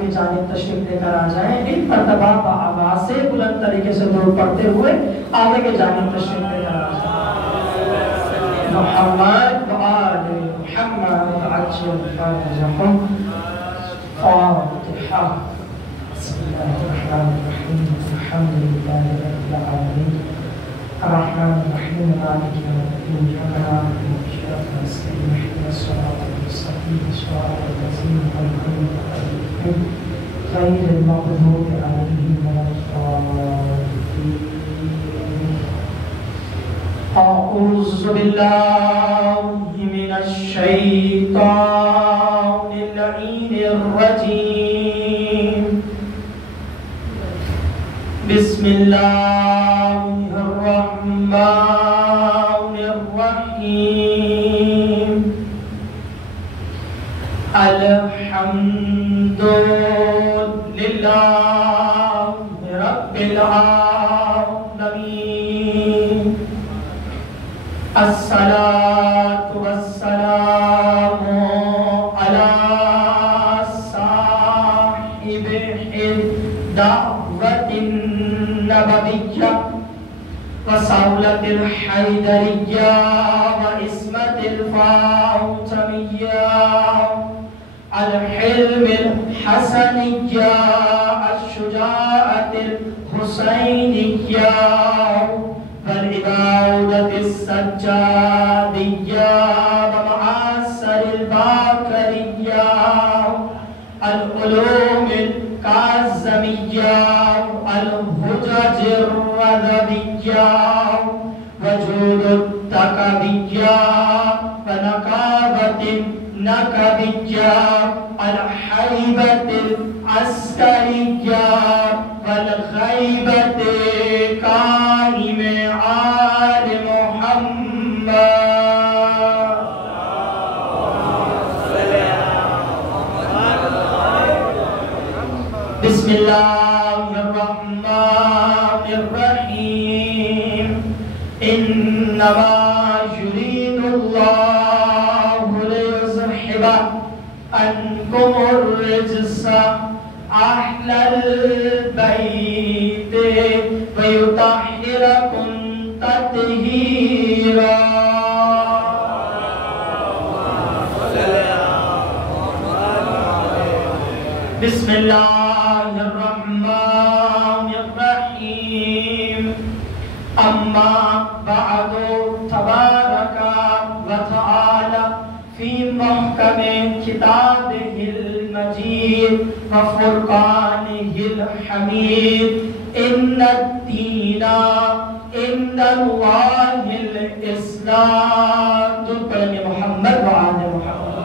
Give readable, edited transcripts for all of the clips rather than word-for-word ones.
کی جانب تشریف لے کر آ جائیں. ایک مرتبہ آواز سے بلند طریقے سے درود پڑھتے ہوئے آگے کی جانب تشریف لے کر آ جائیں. محمد و آل محمد عجل فرجهم. فاتحہ. بسم اللہ الرحمن الرحیم. الحمد للہ رب العالمین الرحمن الرحیم مالک یوم الدین ایاک نعبد و ایاک نستعین اهدنا الصراط المستقیم صراط الذین انعمت علیہم غیر المغضوب علیہم ولا الضالین. اعوذ باللہ من الشیطان اللعین الرجیم. بسم اللہ الرحمن الرحیم. الحمد للہ رب العالمین. الصلاة والسلام علی صاحب الدعوة النبویہ وصولة الحیدریہ وعصمة الفاطمیہ الحلم الحسنیہ الشجاعة الحسینیہ والعبادة السجادیہ ومعاصر الباکریہ العلوم الکاظمیہ الحجج الرضویہ وجود التقویہ ونقابة النقبیہ الحیبة العسکریہ والغیبة قائم آل محمد. بسم اللہ الرحمن الرحیم. انما یرید اللہ لیذہب عنکم الرجس اہل البیت ویطہرکم تطہیرا. بسم اللہ الرحمن الرحیم. اما بعد تبارک و تعالی فی محکم کتابہ المجید وفرقانہ الحمید. ان الدین عند اللہ الاسلام. پڑھیں محمد وآل محمد.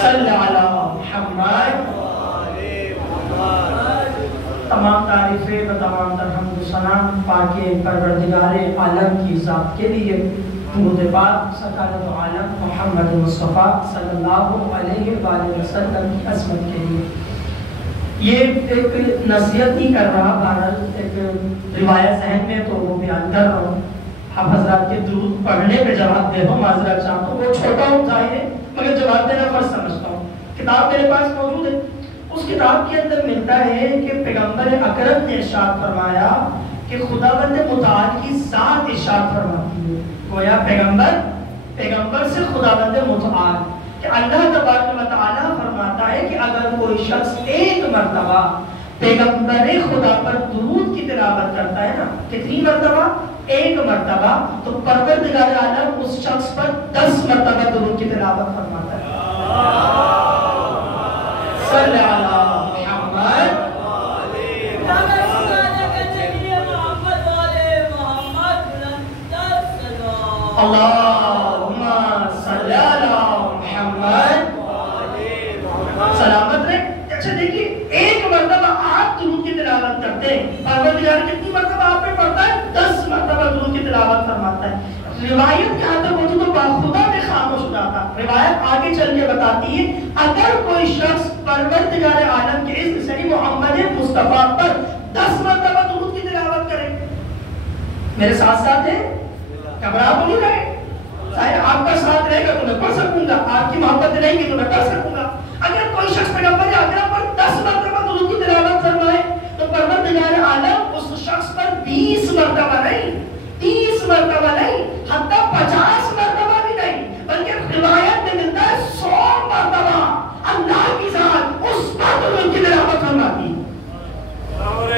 صلی علی محمد. تمام تعریفیں و تمام تر حمد و ثنا پاک پروردگار عالم کی ذات کے لیے. درود پاک سرکار دو عالم محمد مصطفیٰ صلی اللہ علیہ وآلہ وسلم کی عظمت کے لیے. یہ ایک نصیحت نہیں کر رہا، بہرحال ایک روایت ذہن میں تو وہ بیان کر رہا ہوں. آپ حضرات کے درود پڑھنے پہ جواب دے دو، معذرت چاہتا ہوں. وہ چھوٹا ہوں ظاہر ہے مگر جواب دینا فرض سمجھتا ہوں. کتاب میرے پاس موجود ہے. اس کتاب کے اندر ملتا ہے کہ پیغمبر اکرم نے ارشاد فرمایا کہ خداوند متعال کی ذات ارشاد فرماتی ہے. گویا پیغمبر سے خداوند متعال کہ اللہ تبارک و تعالی فرماتا ہے کہ اگر کوئی شخص ایک مرتبہ پیغمبر خدا پر درود کی تلاوت کرتا ہے نا، کتنی مرتبہ؟ ایک مرتبہ، تو پروردگار عالم اس شخص پر 10 مرتبہ درود کی تلاوت فرماتا ہے. صلی علی محمد. اللہم صلی علی محمد. سلامت رہے. اچھا دیکھیے، ایک مرتبہ آپ درود کی تلاوت کرتے ہیں، پروردگار کتنی مرتبہ آپ پہ پڑھتا ہے؟ 10 مرتبہ درود کی تلاوت فرماتا ہے. روایت یہاں تک ہوتی تو باخدا میں خاموش ہو جاتا. روایت آگے چل کے بتاتی ہے اگر کوئی شخص پروردگار عالم کے اسم سے محمد مصطفیٰ پر 10 مرتبہ درود کی تلاوت کرے. میرے ساتھ ساتھ ہے، گھبراہ تو نہیں رہے. ظاہر آپ کا ساتھ رہے گا تو میں پڑھ سکوں گا، آپ کی محبت رہے گی تو میں پڑھ سکوں گا. اگر مرتبہ نہیں، 30 مرتبہ نہیں، حتی 50 مرتبہ بھی نہیں، بلکہ روایت میں ملتا ہے 100 مرتبہ اللہ کی ذات اس پر درود کی تلاوت فرماتی ہے۔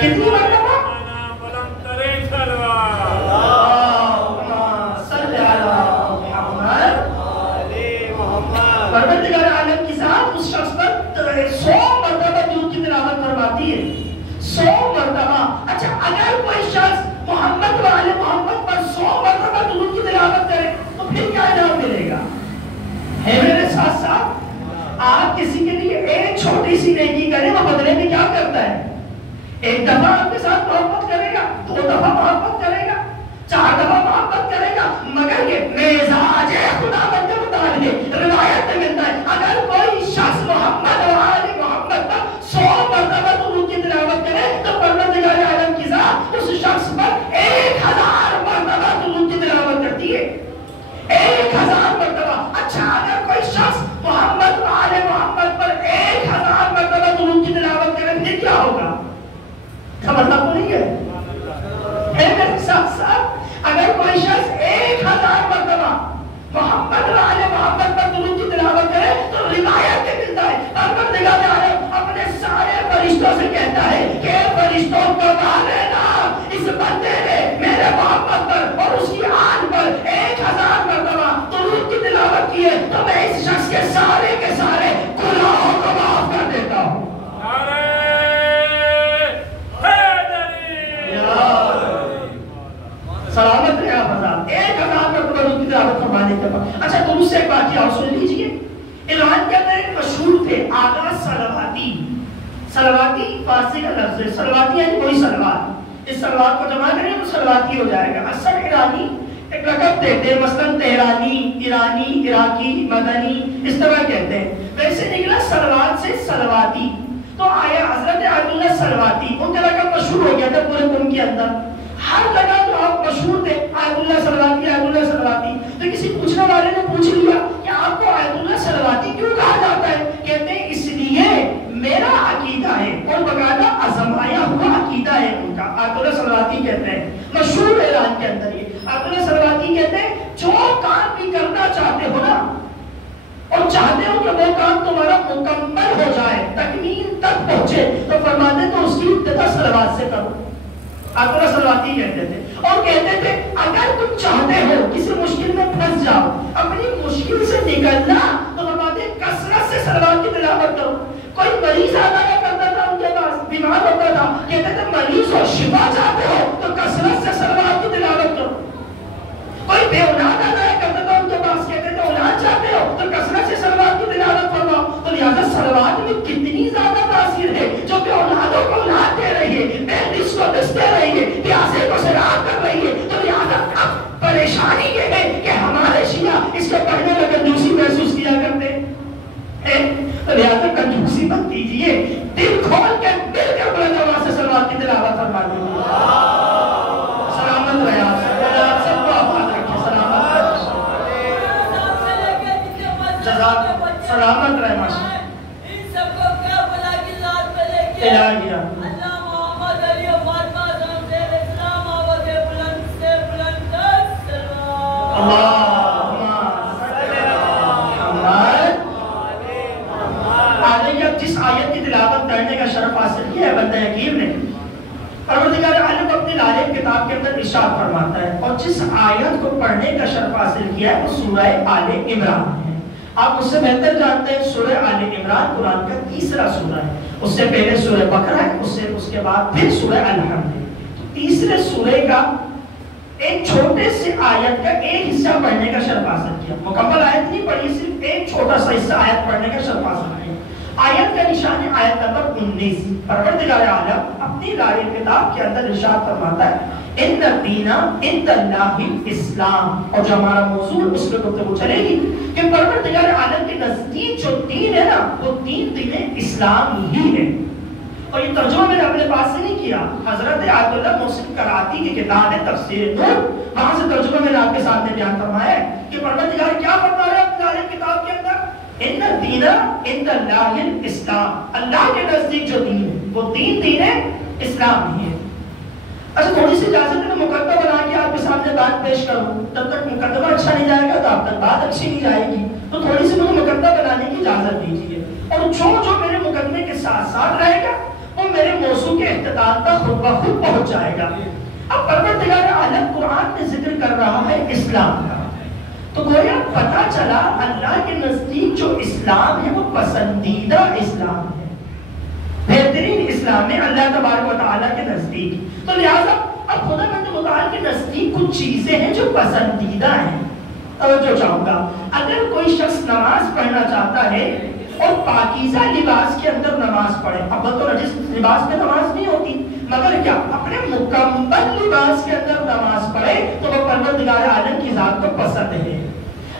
کتنی مرتبہ؟ پروردگار عالم کی ذات اس شخص پر 100 مرتبہ درود کی تلاوت فرماتی ہے، 100 مرتبہ۔ اچھا اگر کوئی شخص محمد و آل محمد پر 100 مرتبہ درود کی تلاوت کرے تو پھر کیا انعام ملے گا؟ ہے میرے ساتھ ساتھ آپ کسی کے لیے ایک چھوٹی سی نیکی کریں، وہ بدلے میں کیا کرتا ہے؟ ایک دفعہ آپ کے ساتھ محبت کرے گا، 2 دفعہ محبت کرے گا، 4 دفعہ محبت کرے گا، مگر یہ مزاج خدا بندے بتا دے۔ روایت میں ملتا ہے اگر کوئی شخص محمد و آل محمد پر 100 مرتبہ درود کی تلاوت کرے تو پروردگار عالم کی ذات اس شخص پر 1000 مرتبہ درود کی تلاوت کرتی ہے، 1000 مرتبہ۔ اچھا اگر کوئی شخص محمد و آل محمد پر 1000 مرتبہ درود کی تلاوت کرے پھر کیا ہوگا؟ خبردار تو نہیں ہے؟ میرے ساتھ ساتھ اگر کوئی شخص 1000 مرتبہ محمد و آل محمد پر درود کی تلاوت کرے تو روایت میں ملتا ہے پروردگار عالم اپنے سارے فرشتوں سے کہتا ہے کہ فرشتوں کو لینا اس بندے نے میرے محمد پر اور اس کی آل پر 1000 مرتبہ درود کی تلاوت کی ہے تو میں اس شخص کے سارے گناہوں کو معاف کر دیتا ہوں۔ سلامت رہے آپ حضرات، 1000 مرتبہ درود کی تلاوت فرمانے کے بعد۔ اچھا تم اس سے ایک بات اور سن لیجئے، ایران کے اندر ایک مشہور تھے آغا سلواتی۔ سلواتی فارسی کا لفظ ہے، سلواتی یعنی کوئی سلوات، اس سلوات کو جمع کریں تو سلواتی ہو جائے گا۔ اکثر ایرانی ایک لقب دیتے ہیں، مثلا تہرانی، ایرانی، عراقی، مدنی، اس طرح کہتے ہیں۔ ویسے نکلا سلوات سے سلواتی، تو آیا حضرت آیت اللہ سلواتی، ان کا لقب مشہور ہو گیا تھا پورے قوم کے اندر، ہر جگہ جو آپ مشہور تھے آیت اللہ سلواتی، آیت اللہ سلواتی۔ تو کسی پوچھنے والے نے پوچھ لیا کہ آپ کو آیت اللہ سلواتی کیوں کہا جاتا ہے؟ کہتے ہیں اس لیے میرا عقیدہ ہے، اور باقاعدہ آزمایا ہوا عقیدہ ہے ان کا، آیت اللہ سلواتی کہتے ہیں، مشہور ایران کے اندر یہ آیت اللہ سلواتی کہتے ہیں جو کام بھی کرنا چاہتے ہو نا اور چاہتے ہو کہ وہ کام تمہارا مکمل ہو جائے، تکمیل تک پہنچے، تو فرماتے تو اس کی ابتدا صلوات سے کرو۔ آیت اللہ سلواتی کہتے تھے، اور کہتے تھے اگر تم چاہتے ہو کسی مشکل میں پھنس جاؤ، اپنی مشکل سے نکلنا، تو فرماتے کثرت سے صلوات کی تلاوت کرو۔ کوئی مریض آیا کرتا تھا ان کے پاس، بیمار ہوتا تھا، کہتے تھے مریض ہو، شفا چاہتے ہو تو کثرت سے صلوات کی تلاوت کرو۔ کوئی بے اولاد آیا کرتا تھا ان کے پاس، کہتے تھے اولاد چاہتے ہو تو کثرت سے صلوات کی تلاوت فرماؤ۔ تو لہٰذا صلوات میں کتنی زیادہ تاثیر ہے، جو بے اولادوں کو اولاد دے رہی ہے، بے رزق کو رزق دے رہی ہے، پیاسے کو سیراب کر رہی ہے۔ تو لہٰذا اب پریشانی یہ ہے کہ ہمارے شیعہ اس کو پڑھنے میں کنجوسی محسوس کیا کرتے ہیں، تو لہٰذا کنجوسی مت کیجیے، دل کھول کے مل کے بلند آواز سے صلوات کی تلاوت فرما دیجیے۔ سلامت رہے آپ سب کو آباد رکھے، سلامت رہے، سلامت رہے ماشاء الہی اللہ محمد علی و فاطمہ زین اسلام آباد بلند سے بلند سلام اللہم صلی محمد۔ آگے اب جس آیت کی تلاوت کرنے کا شرف حاصل کیا ہے بندہ حکیم نے، پروردگار عالم اپنی لالے کتاب کے اندر ارشاد فرماتا ہے، اور جس آیت کو پڑھنے کا شرف حاصل کیا ہے وہ سورہ آل عمران ہے۔ آپ اس سے بہتر جانتے ہیں سورہ آل عمران قرآن کا تیسرا سورہ ہے، اس سے پہلے سورہ بقرہ ہے، اس کے بعد پھر سورہ الحمد ہے۔ تو تیسرے سورہ کا ایک چھوٹے سے آیت کا ایک حصہ پڑھنے کا شرف حاصل کیا، مکمل آیت نہیں پڑھی، صرف ایک چھوٹا سا حصہ آیت پڑھنے کا شرف حاصل کیا۔ آیت کا نشان ہے آیت نمبر 19، پروردگار عالم اپنی لاری کتاب کے اندر ارشاد فرماتا ہے ان الدین عند اللہ الاسلام، اور جو ہمارا موضوع اس میں گفتگو چلے گی کہ پروردگار عالم کے نزدیک جو دین ہے نا وہ دین اسلام ہی ہے۔ اور یہ ترجمہ میں نے اپنے پاس سے نہیں کیا، حضرت آیت اللہ محسن کراتی کی کتاب ہے تفسیر نور، وہاں سے ترجمہ میں نے آپ کے سامنے بیان فرمایا ہے کہ پروردگار کیا فرما رہا ہے اپنی لاری کتاب کے اندر، ان الدین عند اللہ الاسلام، اللہ کے نزدیک جو دین ہے وہ دین اسلام ہی ہے۔ اچھا تھوڑی سی اجازت ہے میں مقدمہ بنا کے آپ کے سامنے بات پیش کروں، جب تک مقدمہ اچھا نہیں جائے گا تو آپ تک بات اچھی نہیں جائے گی، تو تھوڑی سی مجھے مقدمہ بنانے کی اجازت دیجیے، اور جو میرے مقدمے کے ساتھ ساتھ رہے گا وہ میرے موضوع کے اختتام تک خود بخود پہنچ جائے گا۔ اب پروردگار عالم قرآن میں ذکر کر رہا ہے اسلام کا، تو گویا پتہ چلا اللہ کے نزدیک جو اسلام ہے وہ پسندیدہ اسلام ہے، بہترین اسلام ہے اللہ تبارک و تعالیٰ کے نزدیک۔ تو لہٰذا اب خدا مند متعال کے نزدیک کچھ چیزیں ہیں جو پسندیدہ ہیں۔ توجہ چاہوں گا، اگر کوئی شخص نماز پڑھنا چاہتا ہے اور پاکیزہ لباس کے اندر نماز پڑھے، اب تو نجس لباس میں نماز نہیں ہوتی، مگر کیا اپنے مکمل لباس کے اندر نماز پڑھے تو وہ پروردگار عالم کی ذات کو پسند ہے۔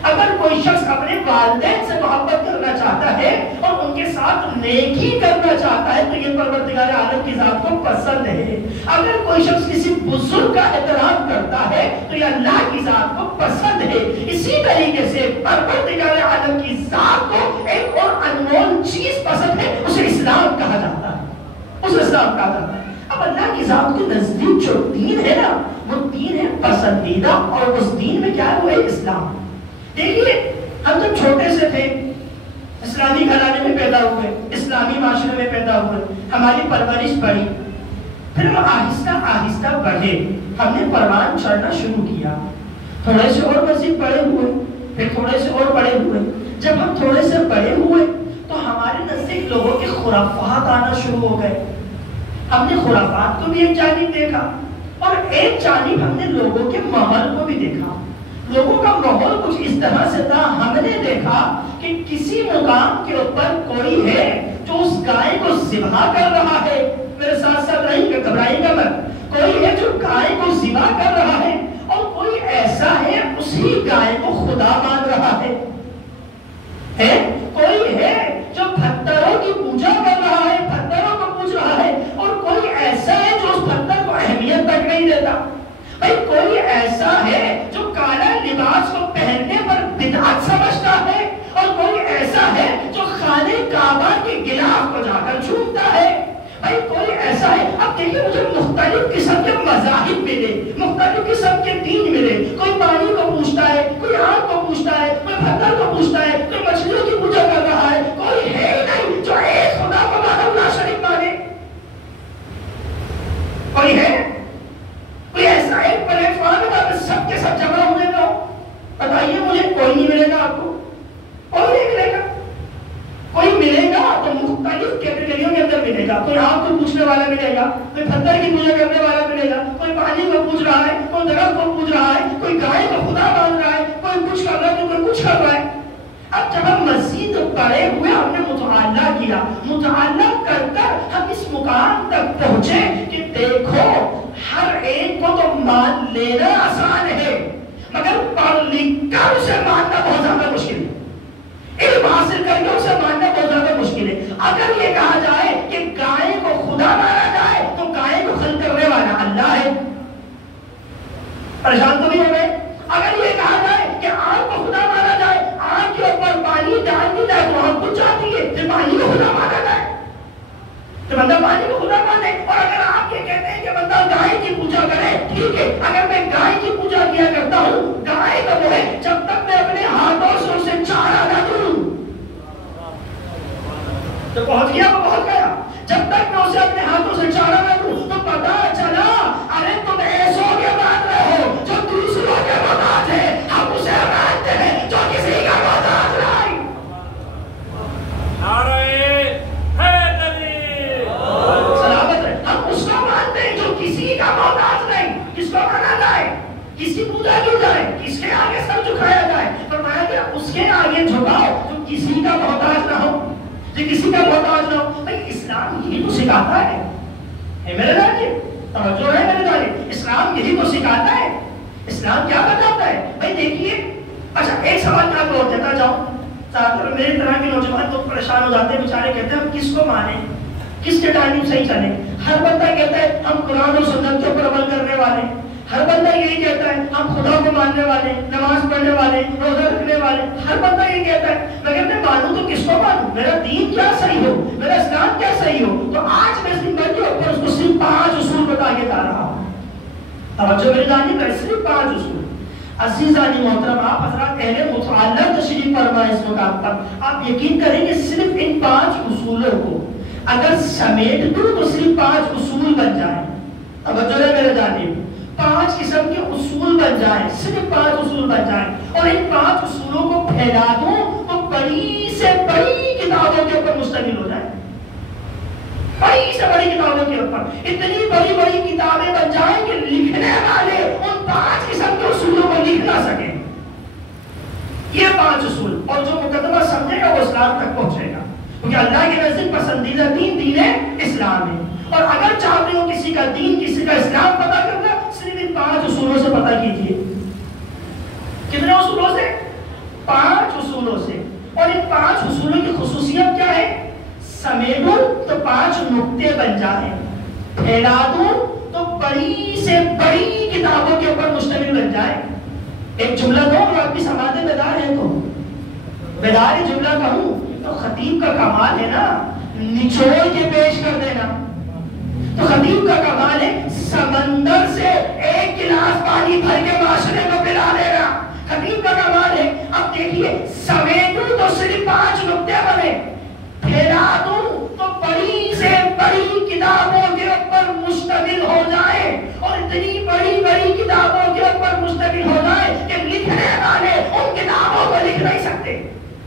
اگر کوئی شخص اپنے والدین سے محبت کرنا چاہتا ہے اور ان کے ساتھ نیکی کرنا چاہتا ہے تو یہ پروردگار عالم کی ذات کو پسند ہے۔ اگر کوئی شخص کسی بزرگ کا احترام کرتا ہے تو یہ اللہ کی ذات کو پسند ہے۔ اسی طریقے سے پروردگار عالم کی ذات کو ایک اور انمول چیز پسند ہے، اسے اسلام کہا جاتا ہے، اسے اسلام کہا جاتا ہے۔ اب اللہ کی ذات کے نزدیک جو دین ہے نا وہ دین ہے پسندیدہ، اور اس دین میں کیا ہے وہ ہے اسلام۔ دیکھیے ہم جب چھوٹے سے تھے اسلامی گھرانے میں پیدا ہوئے، اسلامی معاشرے میں پیدا ہوئے، ہماری پرورش بڑھی، پھر ہم آہستہ آہستہ بڑھے، ہم نے پروان چڑھنا شروع کیا، تھوڑے سے اور مزید بڑے ہوئے، پھر تھوڑے سے اور بڑے ہوئے۔ جب ہم تھوڑے سے بڑے ہوئے تو ہمارے نزدیک لوگوں کے خرافات آنا شروع ہو گئے۔ ہم نے خرافات کو بھی ایک جانب دیکھا اور ایک جانب ہم نے لوگوں کے ماحول کو بھی دیکھا۔ لوگوں کا ماحول کچھ اس طرح سے تھا، ہم نے دیکھا کہ کسی مقام کے اوپر کوئی ہے جو اس گائے کو ذبح کر رہا ہے، میرے ساتھ ساتھ رہیں گے، گھبرائیں گا مت، کوئی ہے جو گائے کو ذبح کر رہا ہے، اور کوئی ایسا ہے اسی گائے کو خدا مان رہا ہے، کوئی ہے جو پتھروں کی پوجا کر رہا ہے، پتھروں کو پوج رہا ہے، اور کوئی ایسا ہے جو اس پتھر کو اہمیت تک نہیں دیتا۔ بھائی کوئی ایسا ہے جو کالا لباس کو پہننے پر بدعت سمجھتا ہے، اور کوئی ایسا ہے جو خانہ کعبہ کے غلاف کو جا کر چھومتا ہے۔ بھائی کوئی ایسا ہے، اب دیکھیں مجھے مختلف قسم کے مذاہب ملے، مختلف قسم کے دین ملے، کوئی پانی کو پوچھتا ہے، کوئی آگ کو پوچھتا ہے، کوئی پتھر کو پوچھتا ہے، کوئی مچھلیوں کی پوجا کر رہا ہے، کوئی ہے ہی نہیں جو ایک خدا کو وحدہ لا شریک مانے۔ کوئی ہے، کوئی ایسا ایک پلیٹ فارم ہے سب کے سب جمع ہوئے گا، بتائیے مجھے، کوئی نہیں ملے گا آپ کو، کوئی نہیں ملے گا۔ کوئی ملے گا تو مختلف کیٹیگریوں کے اندر ملے گا، کوئی آگ کو پوچھنے والا ملے گا، کوئی پتھر کی پوجا کرنے والا ملے گا، کوئی پانی کو پوچھ رہا ہے، کوئی درخت کو پوچھ رہا ہے، کوئی گائے کو خدا مان رہا ہے، کوئی کچھ کر رہا ہے، کوئی کچھ کر رہا ہے۔ اب جب ہم مزید بڑے ہوئے ہم نے مطالعہ کیا، مطالعہ کر کر ہم اس مقام تک پہنچے کہ دیکھو ہر ایک کو تو مان لینا آسان ہے، مگر پڑھ لکھ کر اسے ماننا بہت زیادہ مشکل ہے، علم حاصل کر کے اسے ماننا بہت زیادہ مشکل ہے۔ اگر یہ کہا جائے کہ گائے کو خدا مانا جائے تو گائے کو خلق کرنے والا اللہ ہے، پریشان تو نہیں ہو گئے؟ اگر یہ کہا جائے کہ آگ کو خدا مانا جائے، آگ کے اوپر پانی ڈال دی جائے تو ہم کچھ چاہتی ہے کہ پانی کو خدا مانا جائے تو بندہ پانی کو خدا مانے۔ اور اگر آپ یہ کہتے ہیں کہ بندہ گائے کی پوجا کرے، ٹھیک ہے، اگر میں گائے کی پوجا کیا کرتا ہوں، گائے کا وہ ہے جب تک میں اپنے ہاتھوں سے اسے چارہ نہ دوں تو پہنچ گیا وہ پہنچ گیا، جب تک میں اسے اپنے ہاتھوں سے چارہ نہ دوں تو پتا چلا ارے تم ایسوں کے مان رہے ہو جو دوسروں کے محتاج ہے، ہم اسے مانتے ہیں جو کسی کا محتاج نہیں۔ سلامت ہے، ہم اس کو مانتے ہیں جو کسی کا محتاج نہیں۔ کس کو مانا جائے، کس کی پوجا کی جائے، کس کے آگے سر جھکایا جائے، فرمایا گیا اس کے آگے جھکاؤ جو کسی کا محتاج نہ ہو، جو کسی کا محتاج نہ ہو۔ بھائی اسلام یہی تو سکھاتا ہے میرے جانے، توجہ ہے میرے جانے، اسلام یہی تو سکھاتا ہے۔ اسلام کیا بتاتا ہے؟ بھائی دیکھیے، اچھا ایک سوال میں آپ کو اور دیتا جاؤں، زیادہ میرے طرح کے نوجوان تو پریشان ہو جاتے ہیں، بیچارے کہتے ہیں ہم کس کو مانیں، کس کے ٹائم صحیح چلیں۔ ہر بندہ کہتا ہے ہم قرآن اور سنت کے اوپر عمل کرنے والے، ہر بندہ یہی کہتا ہے ہم خدا کو ماننے والے، نماز پڑھنے والے، روزہ رکھنے والے، ہر بندہ یہ کہتا ہے۔ مگر میں مانوں تو کس کو مانوں؟ میرا دین کیا صحیح ہو، میرا اسلام کیا صحیح ہو؟ تو آج میں اس دن کے اوپر اس کو صرف 5 اصول بتا کے جا رہا ہوں۔ توجہ میری جانب ہے، صرف 5 اصول۔ عزیزانی محترم، آپ حضرات اہل مطالعہ تشریف فرمائیں اس مقام پر، آپ یقین کریں کہ صرف ان 5 اصولوں کو اگر سمیٹ دوں تو صرف 5 اصول بن جائیں۔ توجہ ہے میرے جانب، 5 قسم کے اصول بن جائیں، صرف 5 اصول بن جائیں، اور ان 5 اصولوں کو پھیلا دوں تو بڑی سے بڑی کتابوں کے اوپر مشتمل ہو جائے، بڑی سے بڑی کتابوں کے اوپر اتنی بڑی بڑی کتابیں بن جائیں کہ لکھنے والے ان 5 قسم کے اصولوں کو لکھ نہ سکیں۔ یہ 5 اصول، اور جو مقدمہ سمجھے گا وہ اسلام تک پہنچے گا، کیونکہ اللہ کے نزدیک پسندیدہ دین اسلام ہے۔ اور اگر چاہتے ہو کسی کا دین، کسی کا اسلام پتہ کرنا، صرف ان 5 اصولوں سے پتہ کیجئے۔ کتنے اصولوں سے؟ 5 اصولوں سے۔ اور ان 5 اصولوں کی خصوصیت کیا ہے؟ سمیٹوں تو 5 نقطے بن جائیں، پھیلا دوں تو بڑی سے بڑی کتابوں کے اوپر مشتمل بن جائے۔ ایک جملہ دو اور آپ بھی سماعتیں بیدار ہیں، تو بیدار جملہ کہوں تو خطیب کا کمال ہے نا، نچوڑ کے پیش کر دینا۔ تو خطیب کا کمال ہے سمندر سے ایک گلاس پانی بھر کے معاشرے کو پلا دینا، خطیب کا کمال ہے۔ اب دیکھیے، سمیٹوں تو صرف 5 نقطے بنے، پھیلا دوں تو بڑی سے بڑی کتابوں کے اوپر مشتمل ہو جائے، اور اتنی بڑی بڑی کتابوں کے اوپر مشتمل ہو جائے کہ لکھنے والے ان کتابوں کو لکھ نہیں سکتے۔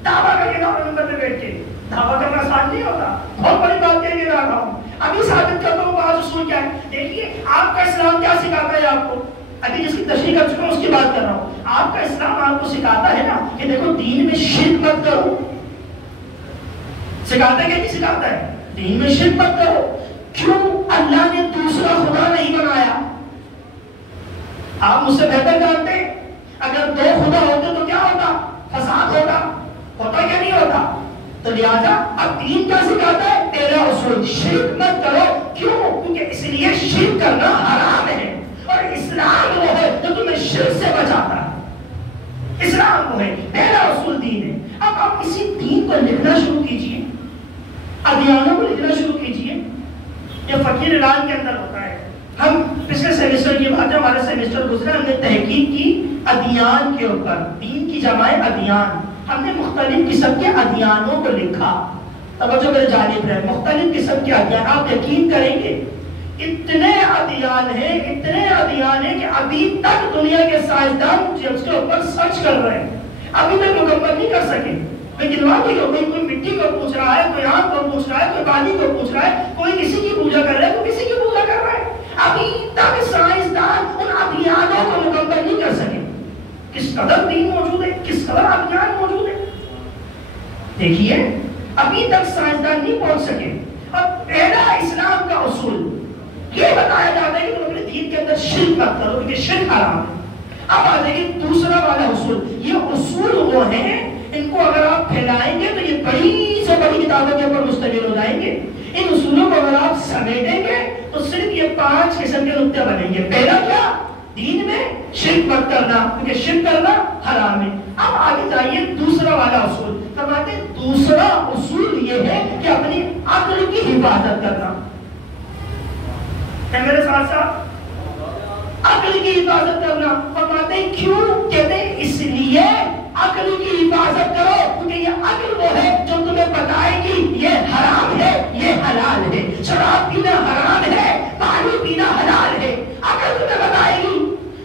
دعویٰ کر کے نمبر پہ بیٹھ کے دعویٰ کرنا آسان نہیں ہوتا، بہت بڑی بات کہہ کے جا رہا ہوں۔ ابھی ثابت کرتا ہوں 5 اصول کیا ہے۔ دیکھیے آپ کا اسلام کیا سکھاتا ہے آپ کو، ابھی جس کی تشریح کر چکا ہوں اس کی بات کر رہا ہوں۔ آپ کا اسلام آپ کو سکھاتا ہے نا کہ دیکھو دین میں شرک مت کرو، سکھاتا ہے کہ نہیں سکھاتا ہے؟ دین میں شرک مت کرو۔ کیوں اللہ نے دوسرا خدا نہیں بنایا؟ آپ مجھ سے بہتر جانتے ہیں، اگر 2 خدا ہوتے تو کیا ہوتا؟ فساد ہوتا کیا نہیں ہوتا؟ تو لہذا اب دین کیا سکھاتا ہے؟ پہلا اصول، شرک مت کرو۔ کیوں؟ کیونکہ اس لیے شرک کرنا حرام ہے، اور اسلام وہ ہے جو تمہیں شرک سے بچاتا ہے۔ اسلام وہ ہے، پہلا اصول دین ہے۔ اب آپ اسی دین کو لکھنا شروع کیجئے، ادیانوں کو لکھنا شروع کیجئے۔ یہ فقیر اعلان کے اندر ہوتا ہے۔ ہم پچھلے سیمسٹر کی بات ہے، ہمارا سیمسٹر گزرا، ہم نے تحقیق کی ادیان کے اوپر، دین کی جمع ادیان۔ ہم نے مختلف قسم کے ادیانوں کو لکھا، توجہ میرے جانب ہے، مختلف قسم کے ادیان۔ آپ یقین کریں گے اتنے ادیان ہیں کہ ابھی تک دنیا کے سائنسدان اس کے اوپر سرچ کر رہے ہیں، ابھی تک مکمل نہیں کر سکے۔ لیکن کوئی مٹی کو پوچھ رہا ہے، کوئی آم کو پوچھ رہا ہے، کوئی پانی کو پوچھ رہا ہے، کوئی کسی کی پوجا کر رہا ہے، کوئی کسی کی پوجا کر رہا ہے۔ ابھی تک سائنسدان ان ادیانوں کو مکمل نہیں کر سکے۔ کس قدر دین موجود ہے، کس قدر ادیان موجود ہے، دیکھیے ابھی تک سائنسدان نہیں پہنچ سکے۔ اب پہلا اسلام کا اصول یہ بتایا جاتا ہے کہ تم اپنے دین کے اندر شرک مت کرو، کیونکہ شرک حرام ہے۔ اب آ جائیے دوسرا والا اصول۔ یہ اصول وہ ہیں، ان کو اگر آپ پھیلائیں گے تو یہ بڑی سے بڑی کتابوں کے اوپر مشتمل ہو جائیں گے۔ ان اصولوں کو اگر آپ سمیٹیں گے تو صرف یہ 5 قسم کے نقطے بنیں گے۔ پہلا کیا؟ دین میں شرک مت کرنا، کیونکہ شرک کرنا حرام ہے۔ اب آگے جائیے دوسرا والا اصول، فرماتے ہیں دوسرا اصول یہ ہے کہ اپنی عقل کی حفاظت کرنا ہے۔ میرے ساتھ ساتھ عقل کی حفاظت کرنا، فرماتے ہیں کیوں؟ کہتے ہیں اس لیے عقل کی حفاظت کرو کیونکہ یہ عقل وہ ہے جو تمہیں بتائے گی یہ حرام ہے، یہ حلال ہے، شراب پینا حرام ہے، پانی پینا حلال ہے، عقل تمہیں بتائے گی۔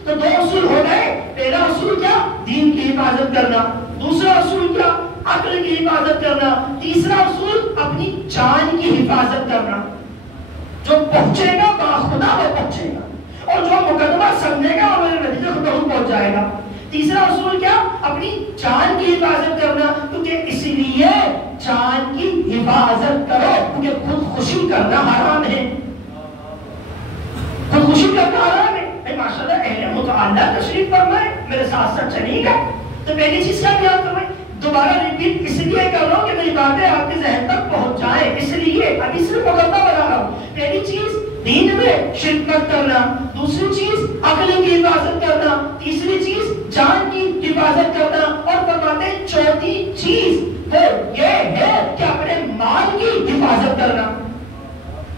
تو 2 اصول ہو گئے۔ پہلا اصول کیا؟ دین کی حفاظت کرنا۔ دوسرا اصول کیا؟ عقل کی حفاظت کرنا۔ تیسرا اصول اپنی جان کی حفاظت کرنا۔ جو پہنچے گا باخدا وہ پہنچے گا، اور جو مقدمہ سمجھے گا اور میرے نتیجے کو ضرور پہنچ جائے گا۔ تیسرا اصول کیا؟ اپنی جان کی حفاظت کرنا، کیونکہ اس لیے جان کی حفاظت کرو کیونکہ خودکشی کرنا حرام ہے۔ خودکشی کرنا حرام ہے۔ ماشاءاللہ اہل مطالعہ تشریف فرمائے، میرے ساتھ ساتھ چلیے گا۔ تو پہلی چیز کیا بیان کروں، دوبارہ ریپیٹ اس لیے کر رہا ہوں کہ میری باتیں آپ کے ذہن تک پہنچ جائیں، اس لیے ابھی صرف مقدمہ بنا رہا ہوں۔ پہلی چیز دین میں شرک مت کرنا، دوسری چیز عقل کی حفاظت کرنا، تیسری چیز جان کی حفاظت کرنا، اور فرماتے ہیں چوتھی چیز وہ یہ ہے کہ اپنے مال کی حفاظت کرنا۔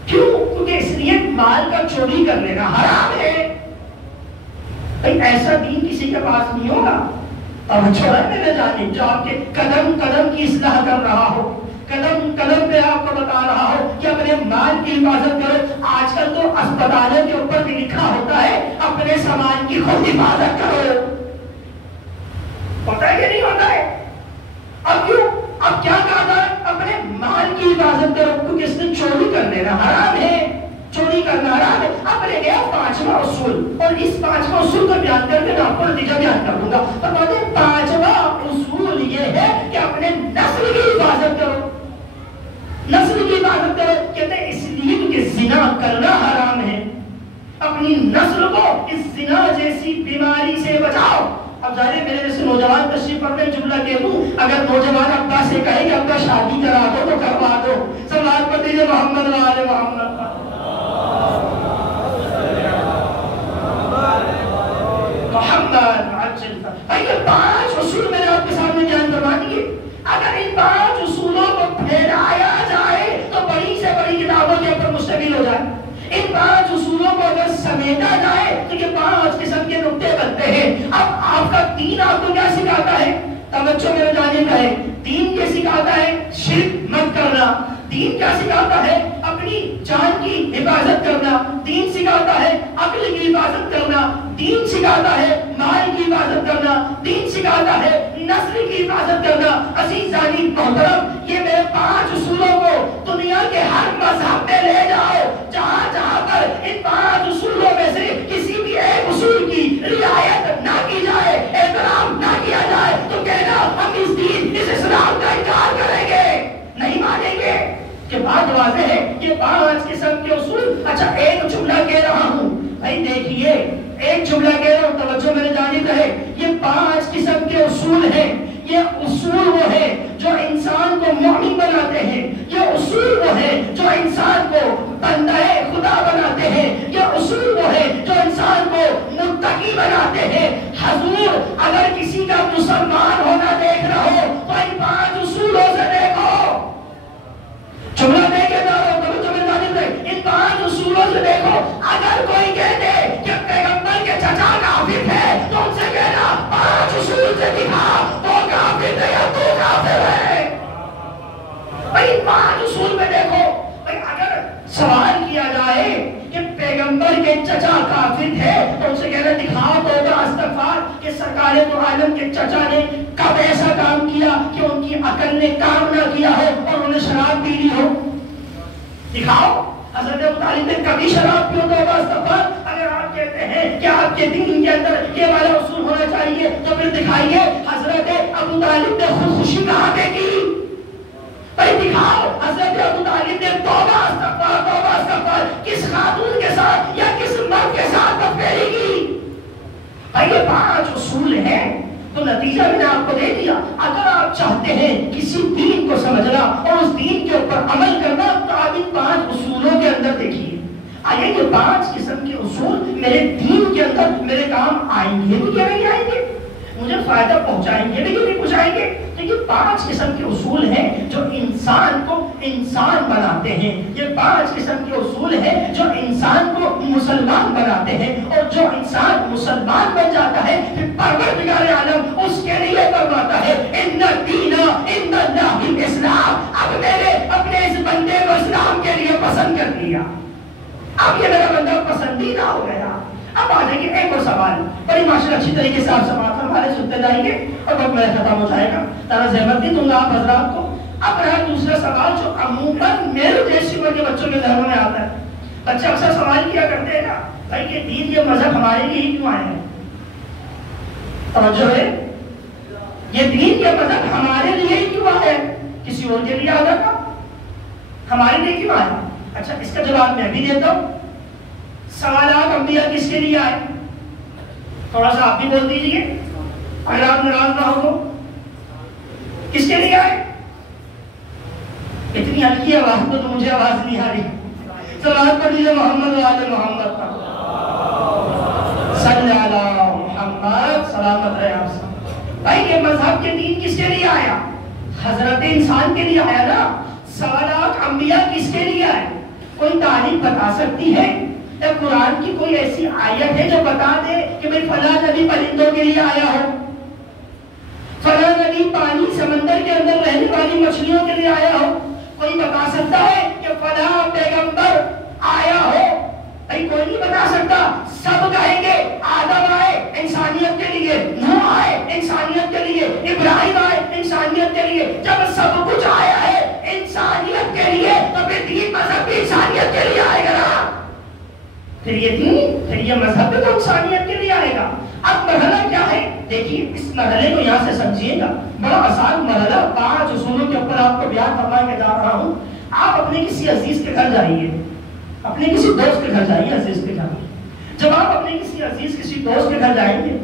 کیوں؟ کیونکہ اس لیے مال کا چوری کر لینا حرام ہے۔ بھائی ایسا دین کسی کے پاس نہیں ہوگا. توجہ ہے میرے جانب، جو آپ کے قدم قدم کی اصلاح کر رہا ہو، قدم قدم پہ آپ کو بتا رہا ہو کہ اپنے مال کی حفاظت کرو. آج کل تو اسپتالوں کے اوپر بھی لکھا ہوتا ہے اپنے سامان کی خود حفاظت کرو. پتہ ہے کہ نہیں ہوتا ہے؟ اب کیوں؟ اب کیا کہا تھا؟ اپنے مال کی حفاظت کرو، کیونکہ اس نے چوری کر لینا حرام ہے، چوری کرنا حرام ہے. اب رہ گیا 5واں اصول، اور اس 5واں اصول کو بیان کر کے میں آپ کو نتیجہ بیان کر دوں گا. فرماتے ہیں 5واں اصول یہ ہے کہ اپنے نسل کی حفاظت کرو. نسل کی حفاظت کرو کہتے ہیں اس لیے کہ زنا کرنا حرام ہے. اپنی نسل کو اس زنا جیسی بیماری سے بچاؤ. اب ظاہر ہے میرے جیسے نوجوان تشریف پر میں جملہ کہہ دوں، اگر نوجوان ابا سے کہے کہ ابا شادی کرا دو تو کروا دو. صلوات پڑھ دیجیے محمد و آل محمد. محمد عجل. بھائی یہ 5 اصول میں نے آپ کے سامنے بیان کروا دیے. اگر ان 5 اصولوں کو پھیلایا جائے تو بڑی سے بڑی کتابوں کے اوپر مشتمل ہو جائے. ان 5 اصولوں کو اگر سمیٹا جائے تو یہ 5 قسم کے نقطے بنتے ہیں. اب آپ کا دین آپ کو کیا سکھاتا ہے؟ توجہ میرے جانب ہے. دین کیا سکھاتا ہے؟ شرک مت کرنا. دین کیا سکھاتا ہے؟ اپنی جان کی حفاظت کرنا. دین سکھاتا ہے عقل کی حفاظت کرنا. دین سکھاتا ہے مال کی حفاظت کرنا. دین سکھاتا ہے نسل کی حفاظت کرنا. عزیزانی محترم، یہ میرے 5 اصولوں کو دنیا کے ہر مذہب میں لے جاؤ. جہاں جہاں پر ان 5 اصولوں میں سے کسی بھی ایک اصول کی رعایت نہ کی جائے، احترام نہ کیا جائے، تو کہنا ہم اس دین اس اسلام کا انکار کریں گے، نہیں مانیں گے. کہ بات واضح ہے کہ 5 قسم کے اصول. اچھا ایک جملہ کہہ رہا ہوں بھائی، دیکھیے ایک جملہ کہہ رہا ہوں، توجہ میرے جانب ہے. یہ 5 قسم کے اصول ہیں. یہ اصول وہ ہے جو انسان کو مومن بناتے ہیں. یہ اصول وہ ہے جو انسان کو بندہ خدا بناتے ہیں. یہ اصول وہ ہے جو انسان کو متقی بناتے ہیں. حضور اگر کسی کا مسلمان ہونا دیکھ رہا ہو تو ان 5 اصولوں سے دیکھو. جملہ دیکھے جا رہا ہوں، توجہ میرے جانب ہے. ان 5 اصولوں سے دیکھو. اگر کوئی کہتے کہ پیغمبر کے چچا کافر ہے تو ان سے کہنا 5 اصول سے دکھا وہ کافر ہے یا تو کافر ہے. بھائی 5 اصول میں دیکھو. بھائی اگر سوال کیا جائے کہ پیغمبر کے چچا کافر ہے تو ان سے کہنا دکھا توبہ استغفار کہ سرکار تو عالم کے چچا نے کب ایسا کام کیا کہ ان کی عقل نے کام نہ کیا ہو اور انہوں نے شراب پی لی ہو. دکھاؤ حضرت ابو طالب نے کبھی شراب پیو توبہ استغفار. اگر آپ کہتے ہیں کہ آپ کے دین کے اندر یہ والا اصول ہونا چاہیے تو پھر دکھائیے حضرت ابو طالب نے خودکشی کہاں پہ کی. بھائی دکھاؤ حضرت ابو طالب نے توبہ استغفار کس خاتون کے ساتھ یا کس مرد کے ساتھ تفریح کی. بھائی یہ 5 اصول ہیں تو نتیجہ میں نے آپ کو دے دیا. اگر آپ چاہتے ہیں کسی دین کو سمجھنا اور اس دین کے اوپر عمل کرنا تو آپ ان 5 اصولوں کے اندر دیکھیے. آئے یہ 5 قسم کے اصول میرے دین کے اندر میرے کام آئیں گے بھی یا نہیں آئیں گے، مجھے فائدہ پہنچائیں گے بھی یا نہیں پہنچائیں گے. تو یہ 5 قسم کے اصول ہیں جو انسان کو انسان بناتے ہیں. یہ 5 قسم کے اصول ہیں جو انسان کو مسلمان بناتے ہیں. اور جو انسان مسلمان بن جاتا ہے پھر پروردگار عالم اس کے لیے فرماتا ہے ان الدین عند اللہ الاسلام. اب میں نے اپنے اس بندے کو اسلام کے لیے پسند کر دیا. اب یہ میرا بندہ پسندیدہ ہو گیا. اب آ جائیں گے ایک اور سوال بڑی ماشاءاللہ اچھی طریقے سے آپ سماعت فرمائے سنتے جائیں گے اور وقت میرا ختم ہو جائے گا. تعالیٰ زحمت نہیں دوں گا آپ حضرات کو. اب رہا دوسرا سوال جو عموماً میرے جیسی عمر کے بچوں کے ذہنوں میں آتا ہے. بچے اکثر سوال کیا کرتے ہیں نا بھائی یہ دین یہ مذہب ہمارے لیے ہی کیوں آئے ہیں. توجہ ہے، یہ دین یہ مذہب ہمارے لیے ہی کیوں آئے ہیں، کسی اور کے لیے آتا تھا، ہمارے لیے کیوں آئے. اچھا اس کا جواب میں بھی دیتا ہوں. سوالات انبیاء کس کے لیے آئے؟ تھوڑا سا آپ بھی بول دیجئے اگر آپ ناراض نہ ہو تو. کس کے لیے آئے؟ اتنی ہلکی آواز تو مجھے آواز نہیں آ رہی. صلوات پڑھ لیجیے محمد و آل محمد پر. صلی علی محمد. سلامت رہے آپ سب. بھائی یہ مذہب کے دین کس کے لیے آیا؟ حضرت انسان کے لیے آیا نا. سوالات انبیاء کس کے لیے آئے؟ کوئی تعریف بتا سکتی ہے یا قرآن کی کوئی ایسی آیت ہے جو بتا دے کہ بھئی فلاں نبی پرندوں کے لیے آیا ہو، فلاں نبی پانی سمندر کے اندر رہنے والی مچھلیوں کے لیے آیا ہو؟ کوئی بتا سکتا ہے کہ فلاں پیغمبر آیا ہو؟ بھئی کوئی نہیں بتا سکتا. سب کہیں گے آدم آئے انسانیت کے لیے، نوح آئے انسانیت کے لیے، ابراہیم آئے انسانیت کے لیے. جب سب کچھ آیا ہے انسانیت کے لیے تو پھر دین مذہب بھی انسانیت کے لیے آئے گا نا. پھر یہ دین، پھر یہ مذہب بھی تو انسانیت کے لیے آئے گا. اب مرحلہ کیا ہے؟ دیکھیے اس مرحلے کو یہاں سے سمجھیے گا، بڑا آسان مرحلہ، 5 اصولوں کے اوپر آپ کو بیان فرما کے جا رہا ہوں. آپ اپنے کسی عزیز کے گھر جائیے، اپنے کسی دوست کے گھر جائیے، عزیز کے گھر. جب آپ اپنے کسی عزیز کسی دوست کے گھر جائیں گے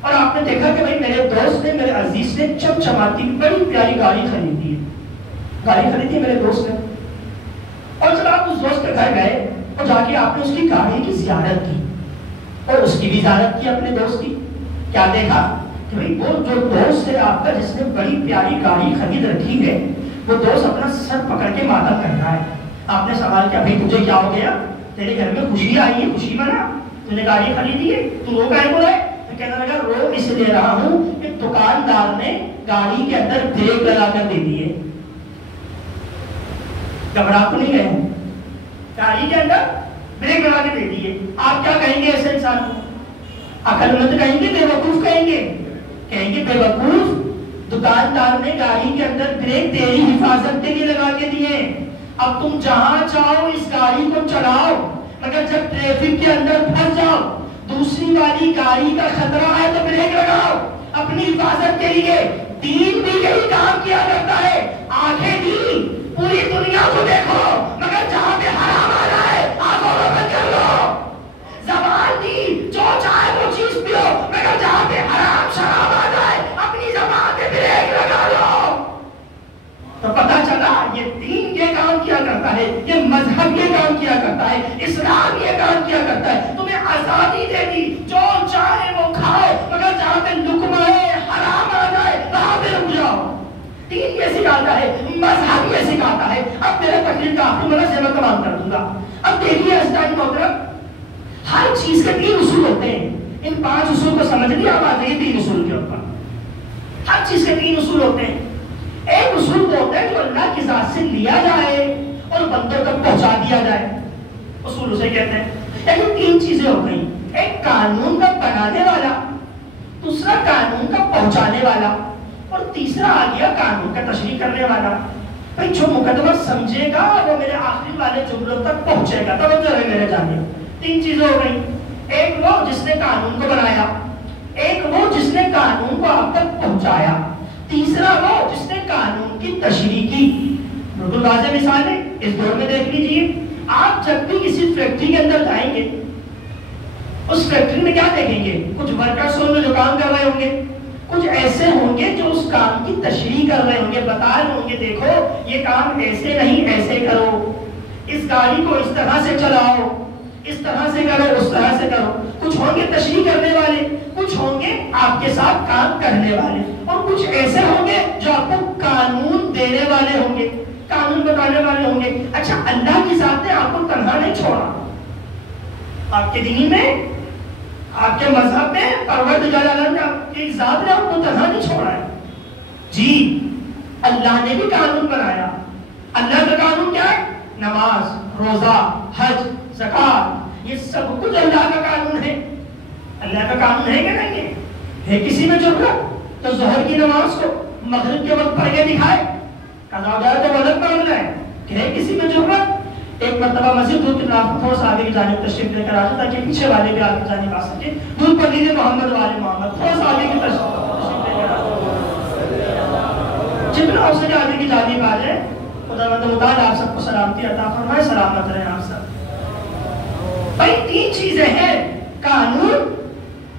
اور آپ نے دیکھا کہ بھئی میرے دوست نے، میرے عزیز نے چمچماتی بڑی پیاری گاڑی خریدی ہے، گاڑی خریدی میرے دوست نے، اور جب آپ اس دوست کے گھر گئے اور جا کے آپ نے اس کی گاڑی کی زیارت کی اور اس کی بھی زیارت کی اپنے دوست کی، کیا دیکھا کہ بھئی وہ جو دوست ہے آپ کا جس نے بڑی پیاری گاڑی خرید رکھی ہے، وہ دوست اپنا سر پکڑ کے ماتم کر رہا ہے. آپ نے سوال کیا بھئی تجھے کیا ہو گیا؟ تیرے گھر میں خوشی آئی ہے، خوشی منا، تو نے گاڑی خریدی ہے، تو رو کہیں کو رہے؟ تو کہنے لگا رو اس لیے رہا ہوں کہ دکاندار نے گاڑی کے اندر بریک لگا کر دے دیے. گھبرا تو نہیں گئے؟ گاڑی کے اندر بریک لگا کے دے دیے. آپ کیا کہیں گے ایسے انسان کو؟ عقل مند کہیں گے، بے وقوف کہیں گے؟ کہیں گے بے وقوف، دکاندار نے گاڑی کے اندر بریک تیری حفاظت کے لیے لگا کے دیے، اب تم جہاں چاہو اس گاڑی کو چلاؤ، مگر جب ٹریفک کے اندر پھنس جاؤ، دوسری والی گاڑی کا خطرہ ہے تو بریک لگاؤ اپنی حفاظت کے لیے. دین بھی یہی کام کیا کرتا ہے. آنکھیں دی پوری دنیا کو دیکھو، مگر جہاں پہ حرام آ رہا ہے آنکھوں کو بند کر لو. زبان دی جو چاہے وہ چیز پیو، مگر جہاں پہ حرام شراب آ جائے اپنی زبان پہ بریک لگا لو. تو پتہ چلا یہ دین یہ کام کیا کرتا ہے، یہ مذہب یہ کام کیا کرتا ہے، اسلام یہ کام کیا کرتا ہے. تمہیں آزادی دے دی، جو چاہے وہ کھاؤ، مگر جہاں پہ لقمہ حرام آ جائے وہاں پہ رک جاؤ. دین یہ سکھاتا ہے، مذہب یہ سکھاتا ہے. اب میرے تقریر کا آخری مرحلہ سے میں تمام کر دوں گا. اب دیکھیے اسلامی محترم، ہر چیز کے 3 اصول ہوتے ہیں. ان 5 اصول کو سمجھ لیا، اب آ جائیے 3 اصول کے اوپر. ہر چیز کے 3 اصول ہوتے ہیں. ایک اصول وہ ہوتا ہے جو اللہ کی ذات سے لیا جائے اور بندوں تک پہنچا دیا جائے، اصول اسے کہتے ہیں. لیکن 3 چیزیں ہو گئی، ایک قانون کا بنانے والا، دوسرا قانون کا پہنچانے والا، اور تیسرا آ گیا قانون کا تشریح کرنے والا. بھئی جو مقدمہ سمجھے گا وہ میرے آخری والے جملوں تک پہنچے گا. توجہ ہے میرے جانب. 3 چیزیں ہو گئی، ایک وہ جس نے قانون کو بنایا، ایک وہ جس نے قانون کو آپ تک پہنچایا، تیسرا وہ جس نے قانون کی تشریح کی. بالکل واضح مثال ہے، اس دور میں دیکھ لیجئے. آپ جب بھی کسی فیکٹری کے اندر جائیں گے، اس فیکٹری میں کیا دیکھیں گے؟ کچھ ورکرز ہوں گے جو کام کر رہے ہوں گے، کچھ ایسے ہوں گے جو اس کام کی تشریح کر رہے ہوں گے، بتا رہے ہوں گے دیکھو یہ کام ایسے نہیں ایسے کرو، اس گاڑی کو اس طرح سے چلاؤ، اس طرح سے کرو، اس طرح سے کرو. کچھ ہوں گے تشریح کرنے والے، کچھ ہوں گے آپ کے ساتھ کام کرنے والے، اور کچھ ایسے ہوں گے جو آپ کو قانون دینے والے ہوں گے، قانون بتانے والے ہوں گے. اچھا، اللہ کی ذات نے آپ کو تنہا نہیں چھوڑا. آپ کے دین میں، آپ کے مذہب میں پروردگار عالم نے آپ کی ذات نے آپ کو تنہا نہیں چھوڑا ہے. جی، اللہ نے بھی قانون بنایا. اللہ کا قانون کیا ہے؟ نماز، روزہ، حج، زکات، یہ سب کچھ اللہ کا قانون ہے. اللہ کا قانون ہے کہ نہیں ہے؟ کسی میں ضرورت تو ظہر کی نماز کو مغرب کے وقت پڑھ کے دکھائے، قضا ہو جائے تو غلط معاملہ ہے. ہے کسی میں ضرورت؟ ایک مرتبہ مسجد دودھ کے نام تھوڑا سا آگے کی جانب تشریف لے کر آ جائے تاکہ پیچھے والے بھی آگے جانب آ سکے. دودھ پر لیجیے محمد والے محمد، تھوڑا سا آگے کی تشریف لے کر آ جائے، جتنا ہو سکے آگے کی جانب آ جائے. خداوند متعال آپ سب کو سلامتی عطا فرمائے، سلامت رہیں آپ سب. بھائی 3 چیزیں ہیں، قانون،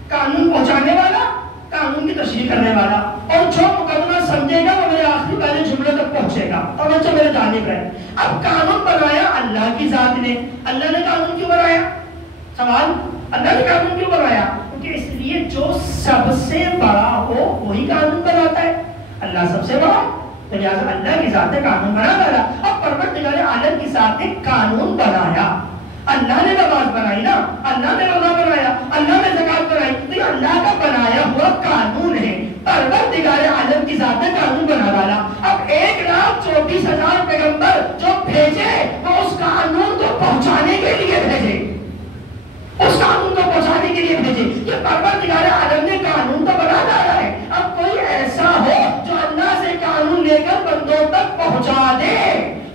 قانون پہنچانے والا، قانون کی تشریح کرنے والا، اور جو مقدمہ سمجھے گا وہ میرے آخری پہلے جملے تک پہنچے گا. توجہ میرے جانب رہے. اب قانون بنایا اللہ کی ذات نے. اللہ نے قانون کیوں بنایا؟ سوال، اللہ نے قانون کیوں بنایا؟ کیونکہ اس لیے جو سب سے بڑا ہو وہی قانون بناتا ہے. اللہ سب سے بڑا، تو لہٰذا اللہ کی ذات نے قانون بنا ڈالا. اب پروردگار عالم کی ذات نے قانون بنایا. اللہ نے نماز بنائی نا، اللہ نے روزہ بنایا، اللہ نے زکات بنائی، تو یہ اللہ کا بنایا ہوا قانون ہے۔ پروردگار عالم کی ذات نے قانون بنا ڈالا۔ اب 1,34,000 پیغمبر جو بھیجے وہ اس قانون کو پہنچانے کے لیے بھیجے، اس قانون کو پہنچانے کے لیے بھیجے۔ یہ پروردگار عالم نے قانون تو بنا ڈالا ہے، اب کوئی ایسا ہو جو اللہ سے قانون لے کر بندوں تک پہنچا دے،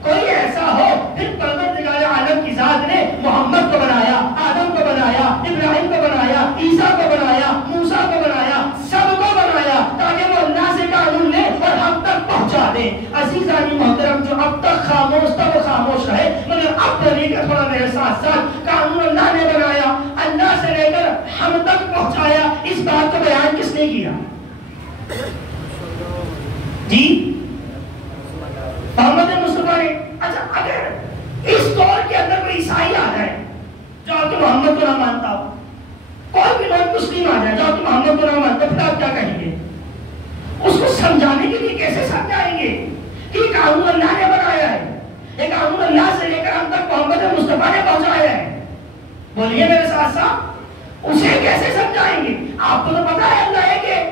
کوئی ایسا ہو۔ پھر پروردگار عالم کی ذات نے محمد کو بنایا، آدم کو بنایا، ابراہیم کو بنایا، عیسیٰ کو بنایا، موسیٰ کو بنایا، سب کو بنایا تاکہ وہ اللہ سے قانون لے اور ہم تک پہنچا دے۔ عزیزانی محترم، جو اب تک خاموش تھا وہ خاموش رہے، مگر اب بولیے کہ تھوڑا میرے ساتھ ساتھ قانون اللہ نے بنایا، اللہ سے لے کر ہم تک پہنچایا، اس بات کو بیان کس نے کیا؟ جی محمد مصطفیٰ نے۔ اچھا، اگر اس دور کے اندر کوئی عیسائی آ جائے جو آپ کے محمد کو نہ مانتا ہو، کوئی بھی نان مسلم آ جائے جو آپ کے محمد کو نہ مانتا، پھر آپ کیا کہیں گے؟ اس کو سمجھانے کے لیے کیسے سمجھائیں گے کہ یہ قانون اللہ نے بنایا ہے، یہ قانون اللہ سے لے کر ہم تک محمد مصطفیٰ نے پہنچایا ہے؟ بولیے میرے ساتھ ساتھ، اسے کیسے سمجھائیں گے؟ آپ کو تو پتا ہے اللہ ہے کہ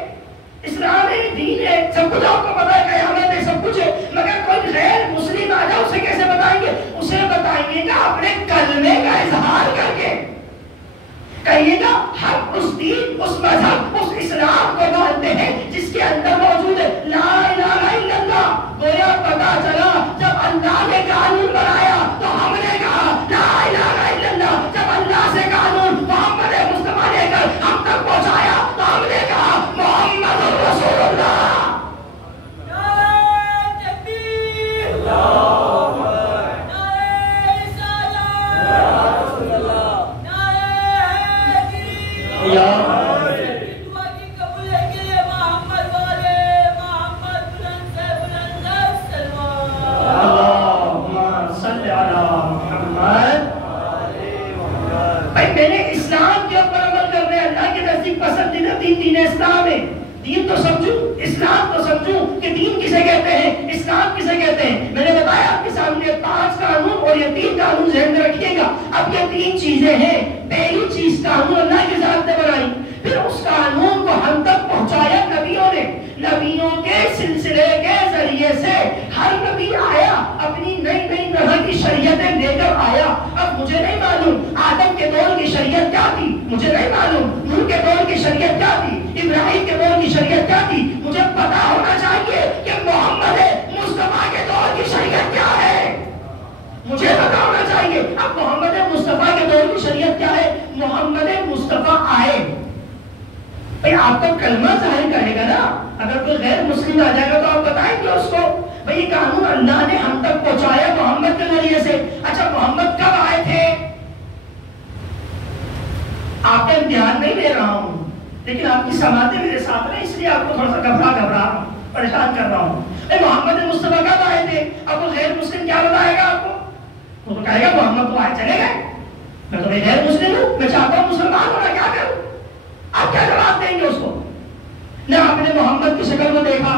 اسلام ہے، دین ہے، سب کچھ آپ کو پتا ہے، قیامت ہے، سب کچھ ہے، مگر کوئی غیر مسلم آ جائے اسے کیسے بتائیں گے؟ اسے بتائیں گے کہ اپنے کلمے کا اظہار کر کے کہیے گا ہم اس دین، اس مذہب، اس اسلام کو مانتے ہیں جس کے اندر موجود ہے لا الہ الا اللہ۔ گویا پتا چلا جب اللہ نے قانون بنایا تو ہم نے کہا لا الہ الا اللہ، جب اللہ سے قانون محمد مصطفیٰ لے کر ہم تک پہنچایا تو ہم نے کہا محمد رسول اللہ۔ دین اسلام ہے، دین تو سمجھوں، اسلام تو سمجھوں کہ دین کسے کہتے ہیں، اسلام کسے کہتے ہیں۔ میں نے بتایا آپ کے سامنے 5 قانون اور یہ 3 قانون ذہن میں رکھیے گا۔ اب یہ 3 چیزیں ہیں۔ پہلی چیز قانون اللہ کی ذات نے بنائی، پھر اس قانون کو ہم تک پہنچایا نبیوں نے، نبیوں کے سلسلے کے ذریعے سے ہر نبی آیا اپنی نئی نئی طرح کی شریعتیں لے کر آیا۔ اب مجھے نہیں معلوم آدم کے دور کی شریعت کیا تھی، مجھے نہیں معلوم نوح کے دور کی شریعت کیا تھی، ابراہیم کے دور کی شریعت کیا تھی، مجھے پتا ہونا چاہیے کہ محمد مصطفیٰ کے دور کی شریعت کیا ہے، مجھے پتا ہونا چاہیے۔ اب محمد مصطفیٰ کے دور کی شریعت کیا ہے؟ محمد مصطفیٰ آئے، بھئی آپ کو کلمہ ظاہر کرے گا نا، اگر کوئی غیر مسلم آ جائے گا تو آپ بتائیں گے اس کو بھئی قانون اللہ نے ہم تک پہنچایا محمد کے ذریعے سے۔ اچھا محمد کب آئے تھے؟ آپ کا امتحان نہیں لے رہا ہوں لیکن آپ کی سماعتیں میرے ساتھ ہیں، اس لیے آپ کو تھوڑا سا گھبرا رہا ہوں، پریشان کر رہا ہوں۔ محمد مصطفیٰ کب آئے تھے؟ اب وہ غیر مسلم کیا بتائے گا آپ کو؟ وہ تو کہے گا محمد تو آئے چلے گئے، میں تو غیر مسلم ہوں، میں چاہتا ہوں مسلمان ہونا، کیا کروں؟ آپ کیا جواب دیں گے اس کو؟ نہ آپ نے محمد کی شکل کو دیکھا،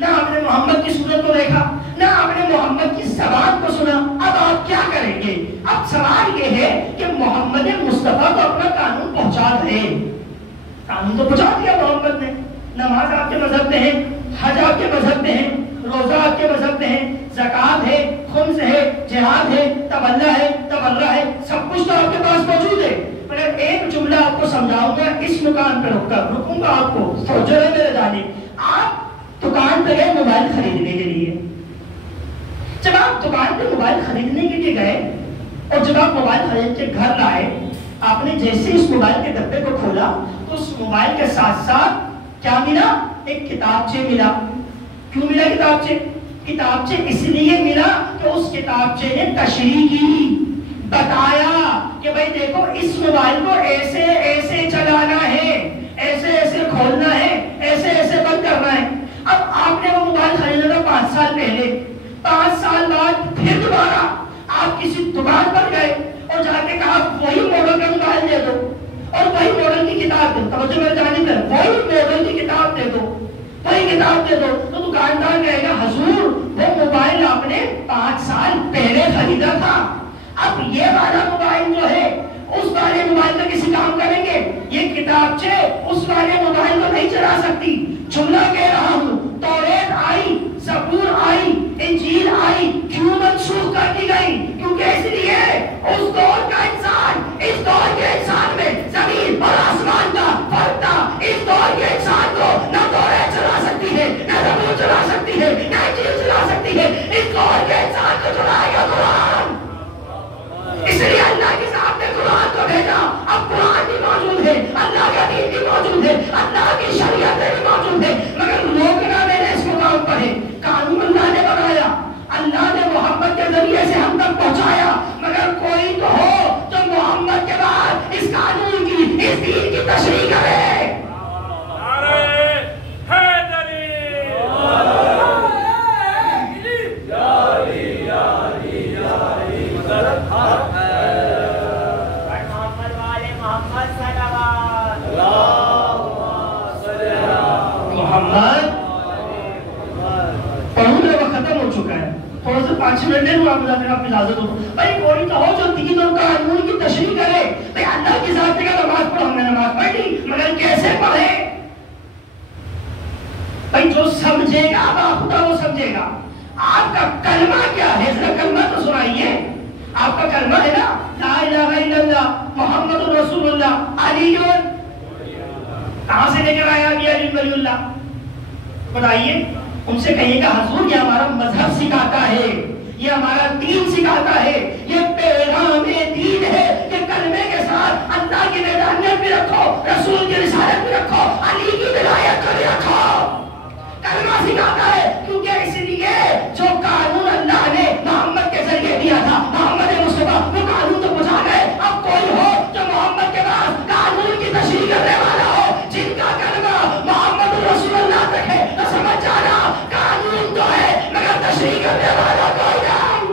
نہ آپ نے محمد کی صورت کو دیکھا، نہ آپ نے محمد کی زبان کو سنا، اب آپ کیا کریں گے؟ اب سوال یہ ہے کہ محمد مصطفیٰ کو اپنا قانون پہنچا دے، قانون تو پہنچا دیا محمد نے، نماز آپ کے مذہب میں ہے، حج آپ کے مذہب میں ہے، روزہ آپ کے مذہب میں ہے، زکات ہے، خمس ہے، جہاد ہے، تبلہ ہے، تبرہ ہے، سب کچھ تو آپ کے پاس موجود ہے۔ مگر ایک جملہ آپ کو سمجھاؤں گا، اس مقام پہ رکوں گا آپ کو، توجہ ہے میرے جانب۔ آپ دکان پہ گئے موبائل خریدنے کے لیے، جب آپ دکان پہ موبائل خریدنے کے لیے گئے اور جب آپ موبائل خرید کے گھر لائے، آپ نے جیسے اس موبائل کے ڈبے کو کھولا تو اس موبائل کے ساتھ ساتھ کیا ملا؟ ایک کتابچے ملا۔ کیوں ملا کتابچے؟ کتابچے اس لیے ملا کہ اس کتابچے نے تشریح کی، بتایا کہ بھائی دیکھو اس موبائل کو ایسے ایسے چلانا ہے، ایسے ایسے کھولنا ہے، ایسے ایسے بند کرنا ہے۔ اب آپ نے وہ موبائل خریدا تھا 5 سال پہلے، 5 سال بعد پھر دوبارہ آپ کسی دکان پر گئے اور جا کے کہا وہی ماڈل کا موبائل دے دو اور وہی ماڈل کی کتاب دے دو، توجہ میرے جانب ہے، وہی ماڈل کی کتاب دے دو، وہی کتاب دے دو، تو دکاندار کہے گا حضور وہ موبائل آپ نے 5 سال پہلے خریدا تھا، اب یہ والا موبائل جو ہے اس والے موبائل کا کسی کام کریں گے؟ یہ کتابچے اس والے موبائل کو نہیں چلا سکتی. جملہ کہہ رہا ہوں، توریت آئی، زبور آئی، انجیل آئی، کیوں منسوخ کر دی گئی؟ کیونکہ اس لیے اس دور کا انسان اس دور کے انسان میں زمین اور آسمان کا فرق تھا. اس دور کے انسان کو نہ توریت چلا سکتی ہے، نہ زبور چلا سکتی ہے، نہ انجیل چلا سکتی ہے. اس دور کے انسان کو چلائے گا قرآن. اس لیے اللہ کے سامنے قرآن کو بھیجا. اب قرآن بھی موجود ہے، اللہ کا دین بھی موجود ہے، اللہ کی شریعتیں بھی موجود ہے، مگر لوگ نہ میں نے اس مقام پر ہے. قانون اللہ نے بنایا، اللہ نے محمد کے ذریعے سے ہم تک پہنچایا، مگر کوئی تو ہو جو محمد کے بعد اس قانون کی، اس دین کی تشریح کرے. ختم ہو چکا ہے، تھوڑا سا 5 منٹ دے دوں آپ اجازت ہو. بھائی کوئی تو ہو جو دین اور قانون کی تشریح کرے. بھائی اللہ کی ذات کا نماز پڑھو، ہم نے نماز پڑھ لی، مگر کیسے پڑھے؟ بھائی جو سمجھے گا باخدا وہ سمجھے گا. آپ کا کلمہ کیا ہے؟ ذرا کلمہ تو سنائیے. آپ کا کلمہ ہے نا لا الہ الا اللہ محمد رسول اللہ علی. کہاں سے لے کر آیا یہ علی ولی اللہ؟ بتائیے. ان سے کہیے گا حضور یہ ہمارا مذہب سکھاتا ہے، یہ ہمارا دین سکھاتا ہے، یہ پیغام دین ہے. یہ کلمے کے ساتھ اللہ کی وحدانیت بھی رکھو، رسول کی رسالت بھی رکھو، علی کی ولایت کو بھی رکھو. کلمہ سکھاتا ہے. کیونکہ اس لیے جو قانون اللہ نے محمد کے ذریعے دیا تھا، محمد مصطفیٰ وہ قانون تو پہنچا گئے. اب کوئی ہو جو محمد کے پاس قانون کی تشریح کرنے والا ہو، جن کا کلمہ محمد رسول اللہ تک ہے، تو سمجھ جانا قانون تو ہے مگر تشریح کرنے والا کوئی نہیں.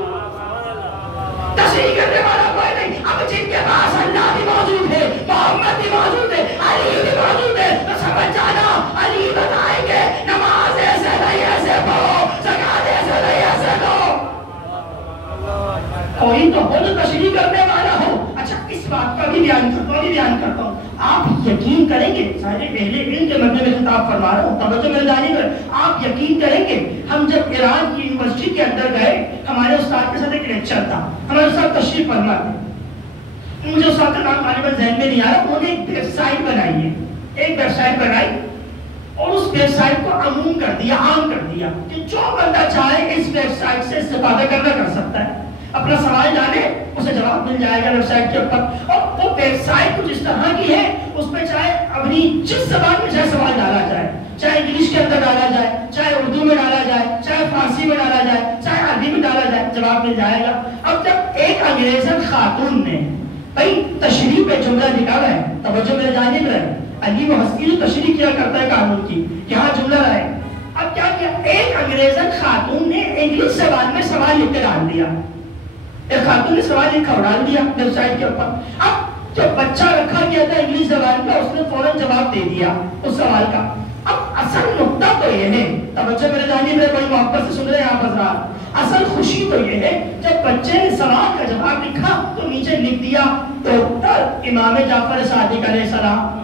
تشریح کرنے والا کوئی نہیں. اب جن کے پاس اللہ بھی موجود ہے، محمد بھی موجود ہے، علی بھی موجود ہے، تو سمجھ جانا علی بتائیں گے نماز ایسے نہیں ایسے پڑھو، زکات ایسے نہیں ایسے دو. کوئی تو ہو جو تشریح کرنے والا ہو. اچھا اس بات کا بھی بیان کرتا ہوں. آپ یقین کریں گے، سارے اہل علم کے مدد میں خطاب فرما رہا ہوں، توجہ میرے جانب ہے. آپ یقین کریں گے ہم جب ایران کی یونیورسٹی کے اندر گئے، ہمارے استاد کے ساتھ ایک لیکچر تھا. ہمارے استاد تشریف فرما تھے. مجھے استاد کا نام غالباً ذہن میں نہیں آ رہا. انہوں نے ایک ویب سائٹ بنائی ہے، ایک ویب سائٹ بنائی اور اس ویب سائٹ کو عموم کر دیا، عام کر دیا کہ جو بندہ چاہے اس ویب سائٹ سے استفادہ کرنا کر سکتا ہے. اپنا سوال ڈالے اسے جواب مل جائے گا ویب سائٹ کے اوپر. اور وہ ویب سائٹ کچھ اس طرح کی ہے، اس میں چاہے اپنی جس زبان میں چاہے سوال ڈالا جائے، چاہے انگلش کے اندر ڈالا جائے، چاہے اردو میں ڈالا جائے، چاہے فارسی میں ڈالا جائے، چاہے عربی میں ڈالا جائے، جواب مل جائے گا. اب جب ایک انگریزن خاتون نے بھائی تشریح پہ جملہ نکالا ہے، توجہ میرے جانب رہے، علی وہ ہستی جو تشریح کیا کرتا ہے قانون کی، یہاں جملہ رہے. اب کیا کیا؟ ایک انگریزن خاتون نے انگلش زبان میں سوال لکھ کے ڈال دیا. ایک خاتون نے سوال لکھا اور ڈال دیا ویب سائٹ کے اوپر. اب جو بچہ رکھا گیا تھا انگلش زبان کا، اس نے فوراً جواب دے دیا اس سوال کا. اب اصل نقطہ تو یہ ہے، توجہ میرے جانب میں بڑی محبت سے سن رہے ہیں آپ حضرات. اصل خوشی تو یہ ہے جب بچے نے سوال کا جواب لکھا تو نیچے لکھ دیا ڈاکٹر امام جعفر صادق علیہ السلام.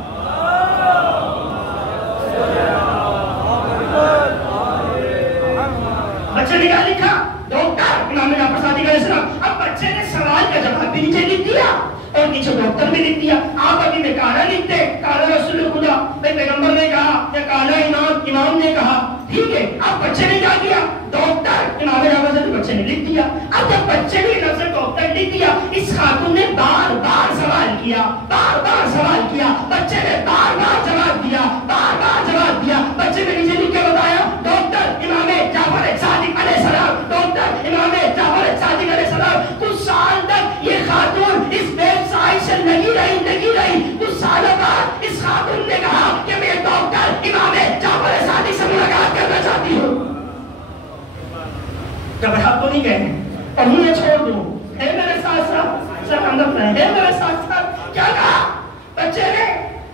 بچے نے کیا لکھا؟ ڈاکٹر امام جعفر صادق علیہ السلام. اب بچے نے سوال کا جواب بھی نیچے لکھ دیا اور نیچے ڈاکٹر بھی لکھ دیا. آپ ابھی میں کالا لکھتے، کالا رسول خدا، بھائی پیغمبر نے کہا یا کالا امام نے کہا، ٹھیک ہے. اب بچے نے کیا کیا؟ ڈاکٹر امام جعفر صادق بچے نے لکھ دیا. اب جب بچے نے لفظ ڈاکٹر لکھ دیا، اس خاتون نے بار بار سوال کیا، بار بار سوال کیا، بچے نے بار بار جواب دیا، بار بار جواب دیا. بچے نے نیچے لکھ کے بتایا ڈاکٹر امام جعفر صادق علیہ السلام، ڈاکٹر امام جعفر صادق علیہ السلام. کچھ سال تک یہ خاتون اس ویب سائٹ سے لگی رہی. کچھ سالوں بعد اس خاتون نے کہا کہ میں ڈاکٹر امام جعفر صادق سے ملاقات کرنا چاہتی ہوں. گھبراہٹ تو نہیں گئے اور انہیں چھوڑ دوں. ہے میرے ساتھ ساتھ سر اندر رہے، ہے میرے ساتھ ساتھ. کیا کہا بچے نے؟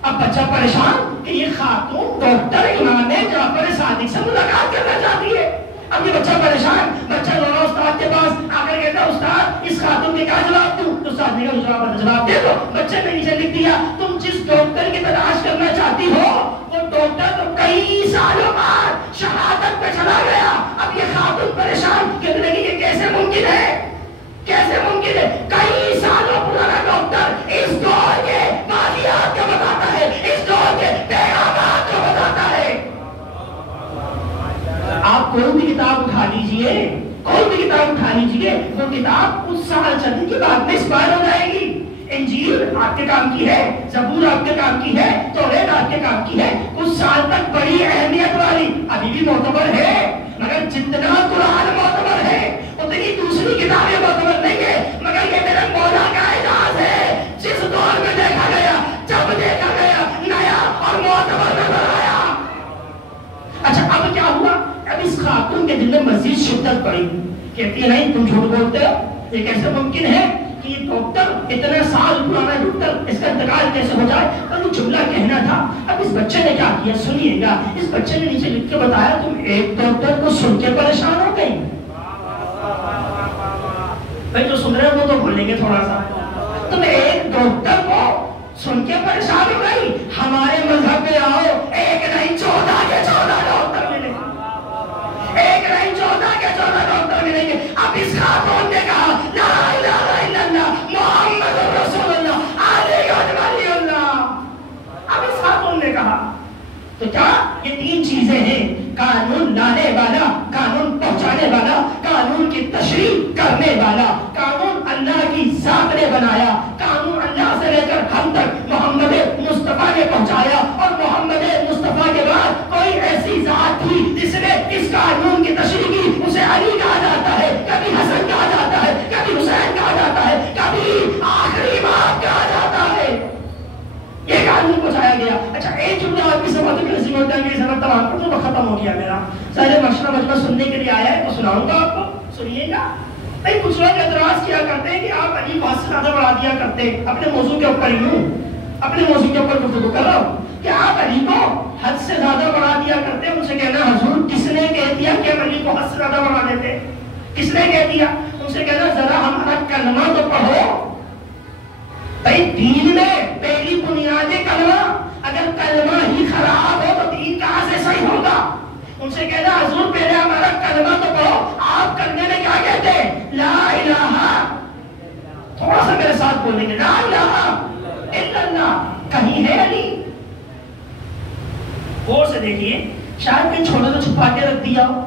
اب بچہ پریشان کہ یہ خاتون ڈاکٹر امام جعفر صادق سے ملاقات کرنا چاہتی ہے. اب یہ بچہ پریشان، بچہ دونوں استاد کے پاس آ کر کہتا استاد اس خاتون کے کیا جواب اس آدمی کا جواب دے دو. بچے نے نیچے لکھ دیا تم جس ڈاکٹر کی تلاش کرنا چاہتی ہو وہ ڈاکٹر تو کئی سالوں بعد شہادت پہ چلا گیا. اب یہ خاتون پریشان کہنے لگی یہ کیسے ممکن ہے, کیسے ممکن ہے؟ کئی سالوں پرانا ڈاکٹر اس دور کے واقعات کو بتاتا ہے, اس دور کے پیغامات کو بتاتا ہے. آپ کوئی بھی کتاب اٹھا لیجئے, کوئی بھی کتاب اٹھا لیجئے, وہ کتاب کچھ سال چلنے کے بعد میں ایکسپائر ہو جائے گی. انجیل آپ کے کام کی ہے, زبور آپ کے کام کی ہے, توریت آپ کے کام کی ہے, کچھ سال تک بڑی اہمیت والی ابھی بھی معتبر ہے. مگر جتنا قرآن معتبر ہے اتنی دوسری کتابیں معتبر نہیں ہے. مگر یہ میرے مولا کا اعزاز ہے, جس دور میں دیکھا گیا, جب دیکھا گیا, نیا اور معتبر نظر آیا. اچھا اب کیا ہوا؟ اب اس خاتون کے دل میں مزید شدت پڑی. کہتی ہے نہیں تم جھوٹ بولتے ہو, یہ کیسے ممکن ہے کہ یہ ڈاکٹر اتنے سال پرانا ڈاکٹر اس کا انتقال کیسے ہو جائے. تو جملہ کہنا تھا. اب اس بچے نے کیا کیا سنیے گا. اس بچے نے نیچے لکھ کے بتایا تم ایک ڈاکٹر کو سن کے پریشان ہو گئی. بھائی جو سن رہے ہیں وہ تو بولیں گے تھوڑا سا. تم ایک ڈاکٹر کو سن کے پریشان ہو گئی. ہمارے مذہب میں آؤ, ایک نہیں 14 کے 14 ڈاکٹر ملیں گے, ایک نہیں 14 کے 14 ڈاکٹر ملیں گے. اب اس خاتون نے کہا لا الہ الا اللہ محمد رسول اللہ علیہ ولی اللہ. اب اس خاتون نے کہا تو کیا یہ 3 چیزیں ہیں, قانون لانے والا, قانون پہنچانے والا, قانون کی تشریح کرنے والا. قانون اللہ کی ذات نے بنایا, قانون اللہ سے لے کر ہم تک محمد مصطفیٰ نے پہنچایا, اور محمد مصطفیٰ کے بعد کوئی ایسی ذات تھی جس نے اس قانون کی تشریح کی. اسے علی کہا جاتا ہے, کبھی حسن کہا جاتا ہے, کبھی حسین کہا جاتا ہے, کبھی آخری بات کہا جاتا ہے. یہ قانون پہنچایا گیا. اچھا ایک جملہ آپ کی سمجھ میں نصیب ہوتا ہے کہ سبق تمام پر تو ختم ہو گیا میرا. سارے مشورہ مجمع سننے کے لیے آیا ہے تو سناؤں گا آپ کو, سنیے گا. بھائی کچھ لوگ اعتراض کیا کرتے ہیں کہ آپ علی کو حد سے زیادہ بڑھا دیا کرتے. اپنے موضوع کے اوپر ہی ہوں, اپنے موضوع کے اوپر گفتگو کر رہا ہوں کہ آپ علی کو حد سے زیادہ بڑھا دیا کرتے. ان سے کہنا حضور کس نے کہہ دیا کہ ہم علی کو حد سے زیادہ بڑھا دیتے, کس نے کہہ دیا؟ ان سے کہنا ذرا ہمارا کلمہ تو پڑھو. بھائی دین میں پہلی بنیاد کلمہ, اگر کلمہ ہی خراب ہو تو دین کہاں سے صحیح ہوگا؟ ان سے کہنا حضور پہلے ہمارا کلمہ تو پڑھو. آپ کرنے میں کیا کہتے ہیں؟ لا الہ, تھوڑا سا میرے ساتھ بولیں گے, لا الہ الا اللہ. کہیں ہے علی؟ غور سے دیکھیے, شاید کہیں چھوٹا سا چھپا کے رکھ دیا ہو,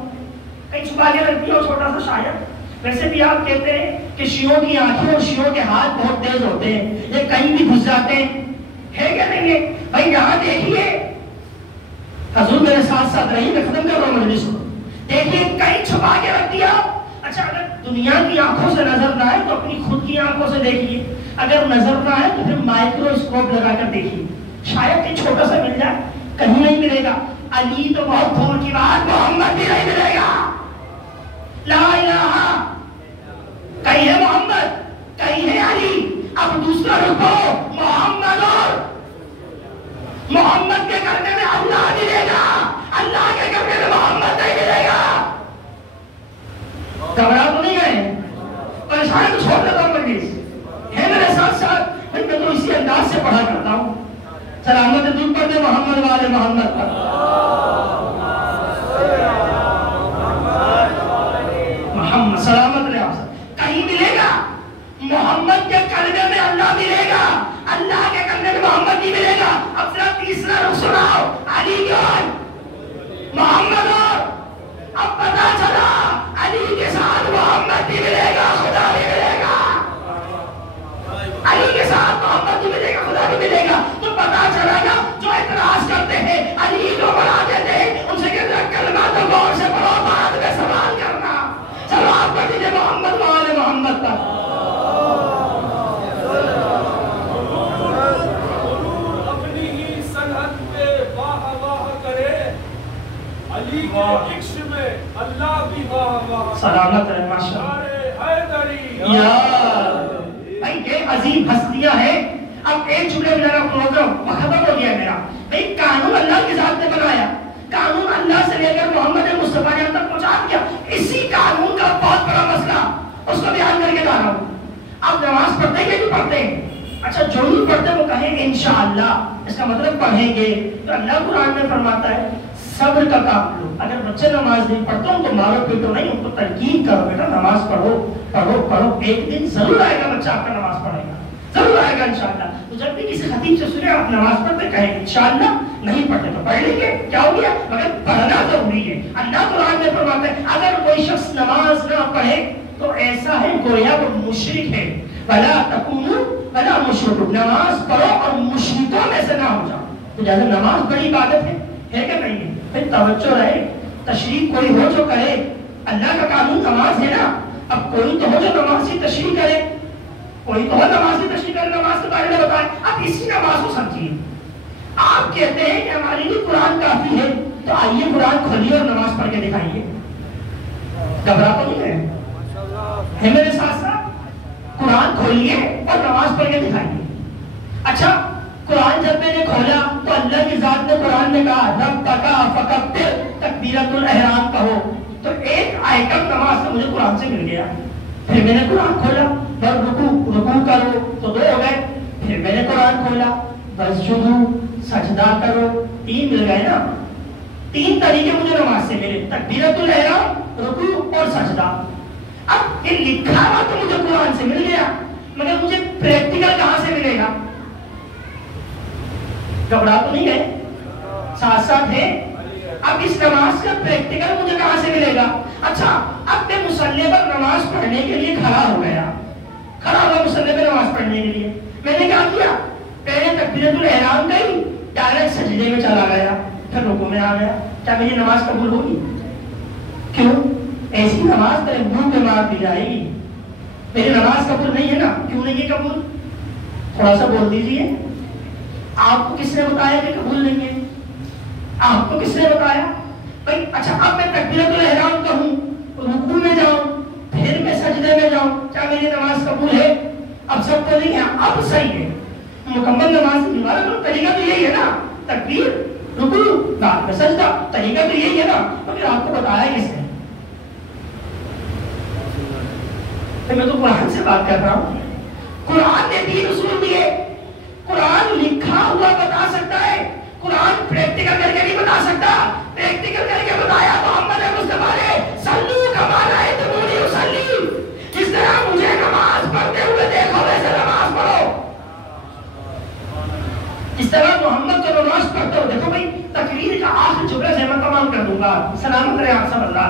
کہیں چھپا کے رکھ دیا ہو چھوٹا سا شاید. ویسے بھی آپ کہتے ہیں کہ شیعوں کی آنکھیں اور شیعوں کے ہاتھ بہت تیز ہوتے ہیں, یہ کہیں بھی گھس جاتے ہیں, ہے کیا نہیں ہے؟ بھائی یہاں دیکھیے, حضور میرے ساتھ ساتھ رہی, میں ختم کر رہا ہوں مجلس کو. دیکھیے کہیں چھپا کے رکھ دیا. اچھا اگر دنیا کی آنکھوں سے نظر نہ آئے تو اپنی خود کی آنکھوں سے دیکھیے, اگر نظر نہ آئے تو پھر مائکروسکوپ لگا کر دیکھیے, شاید کہیں چھوٹا سا مل جائے. کہیں نہیں ملے گا. علی تو بہت دور کی بات, محمد بھی نہیں ملے گا. لا الہ, کہیں ہے محمد, کہیں ہے علی. اب دوسرا رکو, محمد اور محمد کے کرنے میں اللہ ملے گا, اللہ کے کرنے میں محمد نہیں ملے گا. گھبرا تو نہیں گئے, پریشان تو چھوڑ دیتا ہوں مجلس, ہے میرے ساتھ ساتھ. میں تو اسی انداز سے پڑھا کرتا ہوں. سلامت دودھ پڑھتے محمد والے محمد پر. محمد سلامت رہے آپ سے. کہیں ملے گا محمد کے کرنے میں اللہ ملے گا, اللہ کے کرنے میں محمد نہیں ملے گا. اب ذرا تیسرا رخ سناؤ, علی کون, محمد اور. اب پتا چلا علی کے ساتھ محمد بھی ملے گا, خدا بھی ملے گا. علی کے ساتھ محمد بھی ملے گا, خدا بھی ملے گا. تو پتا چلا گا جو اعتراض کرتے ہیں علی کو بڑھا دیتے ہیں, ان سے کہتے ہیں کلمہ تو غور سے پڑھو, بعد میں سوال کرنا. چلو آپ پڑھ دیجیے محمد والے محمد پر. اپنی ہی صنعت پہ واہ واہ کرے, علی کے عشق میں اللہ بھی واہ واہ. سلامت رہے ماشاءاللہ. یار بھائی یہ عظیم ہستیاں ہیں. اب ایک جملے میں میرا پروگرام ختم ہو گیا میرا. بھائی قانون اللہ کی ذات نے بنایا, قانون اللہ سے لے کر محمد مصطفیٰ نے تک پہنچا دیا. اسی قانون کا بہت بڑا مسئلہ اس کو بیان کر کے جا رہا ہوں. آپ نماز پڑھتے ہیں کہ نہیں پڑھتے ہیں؟ اچھا جو نہیں پڑھتے وہ کہیں گے انشاءاللہ، اس کا مطلب پڑھیں گے. تو اللہ قرآن میں فرماتا ہے صبر کا کام لو. اگر بچے نماز نہیں پڑھتے ان کو مارو پیٹو نہیں، ان کو تلقین کرو، بیٹا نماز پڑھو پڑھو پڑھو، ایک دن ضرور آئے گا بچہ آپ کا نماز پڑھے گا، ضرور آئے گا انشاءاللہ. تو جب بھی کسی خطیب سے سنے آپ نماز پڑھتے کہیں انشاءاللہ، نہیں پڑھتے تو پڑھ لیں گے، کیا ہو گیا، مگر پڑھنا ضروری ہے. اللہ قرآن میں فرماتا ہے اگر کوئی شخص نماز نہ پڑھے تو ایسا ہے گویا وہ مشرک ہے. وَلَا تَكُونُوا وَلَا مُشْرِكُونَ، نماز پڑھو اور مشرکوں میں سے نہ ہو جاؤ. تو جیسے نماز بڑی عبادت ہے کہ نہیں ہے؟ پھر توجہ رہے، تشریح کوئی ہو جو کرے. اللہ کا قانون نماز ہے نا، اب کوئی تو ہو جو نماز کی تشریح کرے، کوئی تو ہو نماز کی تشریح کرے، نماز کے بارے میں بتائے. اب اسی نماز کو سمجھیے. آپ کہتے ہیں کہ ہمارے لیے قرآن کافی ہے، تو آئیے قرآن کھولیے اور نماز پڑھ کے دکھائیے. گھبرا تو نہیں ہے میرے ساتھ ساتھ؟ قرآن کھولیے اور نماز پڑھ کے دکھائیے. اچھا قرآن جب میں نے کھولا تو اللہ کی ذات نے قرآن میں کہا ربک فکبر، تکبیرۃ الاحرام کہو. تو ایک آئٹم نماز کا مجھے قرآن سے مل گیا. پھر میں نے قرآن کھولا بس رکوع کرو تو 2 ہو گئے. پھر میں نے قرآن کھولا واسجدوا، سجدہ کرو، 3 مل گئے نا. 3 طریقے مجھے نماز سے ملے، تکبیرۃ الاحرام، رکوع اور سجدہ. اب یہ لکھا ہوا تو مجھے قرآن سے مل گیا، مگر مجھے پریکٹیکل کہاں سے ملے گا؟ گھبرا تو نہیں گئے؟ ساتھ ساتھ ہے. اب اس نماز کا پریکٹیکل مجھے کہاں سے ملے گا؟ اچھا اب میں مصلی پر نماز پڑھنے کے لیے کھڑا ہو گیا، کھڑا ہوا مصلی پہ نماز پڑھنے کے لیے. میں نے کیا کیا؟ پہلے تکبیرۃ الاحرام کہی، ڈائریکٹ سجدے میں چلا گیا، پھر رکوع میں آ گیا. کیا میری نماز قبول ہوگی؟ کیوں؟ ایسی نماز تیرے منہ پہ مار دی جائے گی. میری نماز قبول نہیں ہے نا. کیوں نہیں ہے قبول؟ تھوڑا سا بول دیجیے. آپ کو کس نے بتایا کہ قبول نہیں ہے؟ آپ کو کس نے بتایا بھائی؟ اچھا اب میں تکبیرۃ الاحرام کہوں، رکوع میں جاؤں، پھر میں سجدے میں جاؤں، کیا میری نماز قبول ہے؟ اب سب تو نہیں ہے، اب صحیح ہے، مکمل نماز ہمارا تو طریقہ تو یہی ہے نا، تکبیر، رکوع، بعد میں سجدہ، طریقہ تو یہی ہے نا. مگر آپ کو بتایا کس نے؟ میں تو قرآن سے بات کر رہا ہوں. قرآن نے 3 اصول دیے. قرآن لکھا ہوا بتا سکتا ہے، قرآن پریکٹیکل کر کے نہیں بتا سکتا. پریکٹیکل کر کے بتایا محمد مصطفیٰ نے، صلو کما رأیتمونی اصلی، جس طرح مجھے نماز پڑھتے ہوئے دیکھو ویسے نماز پڑھو. اس طرح محمد کو نماز پڑھتے ہو دیکھو. بھائی تقریر کا آخر جملہ سے میں تمام کر دوں گا، سلامت رہے آپ سب اللہ.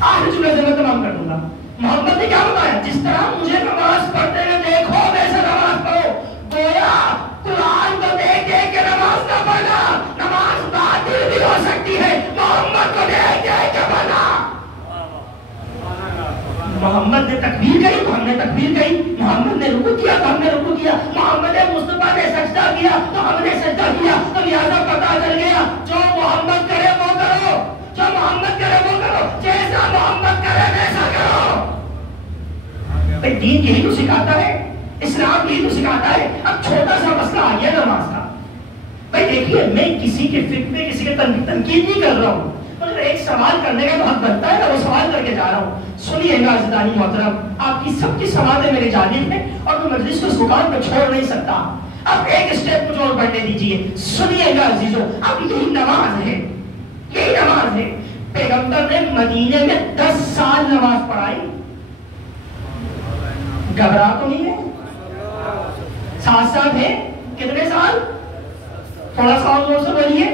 آخر جملہ سے میں تمام کر دوں گا. محمد نے کیا بتایا؟ جس طرح مجھے نماز پڑھتے ہوئے دیکھو ویسے نماز پڑھو. گویا قرآن کو دیکھ دیکھ کے نماز نہ پڑھنا، نماز باطل بھی ہو سکتی ہے. محمد کو دیکھ دیکھ کے پڑھنا. محمد نے تکبیر کہی تو ہم نے تکبیر کہی، محمد نے رکوع کیا تو ہم نے رکوع کیا، محمد مصطفیٰ نے سجدہ کیا تو ہم نے سجدہ کیا. تو لہٰذا پتہ چل گیا جو محمد کرے وہ کرو، جو محمد کرے وہ کرو، جیسا محمد کرے ویسا کرو. دین یہی تو سکھاتا ہے، اسلام یہی تو سکھاتا ہے. اب چھوٹا سا مسئلہ آ گیا نماز کا. بھائی دیکھیے میں کسی کے فکر میں کسی کے تنقید نہیں کر رہا ہوں، مگر ایک سوال کرنے کا تو حق بنتا ہے نا، وہ سوال کر کے جا رہا ہوں. سنیے گا عزیزانی محترم، آپ کی سب کی سماعتیں میری جانب ہیں اور میں مجلس کو اس مقام پہ چھوڑ نہیں سکتا. اب ایک اسٹیپ مجھے اور بڑھنے دیجیے. سنیے گا عزیزو، اب یہی نماز ہے، یہی نماز ہے. پیغمبر نے مدینے میں 10 سال نماز پڑھائی. گھبرا تو نہیں ہے؟ ساتھ ساتھ ہے کتنے سال؟ تھوڑا سا اور زور سے بولیے.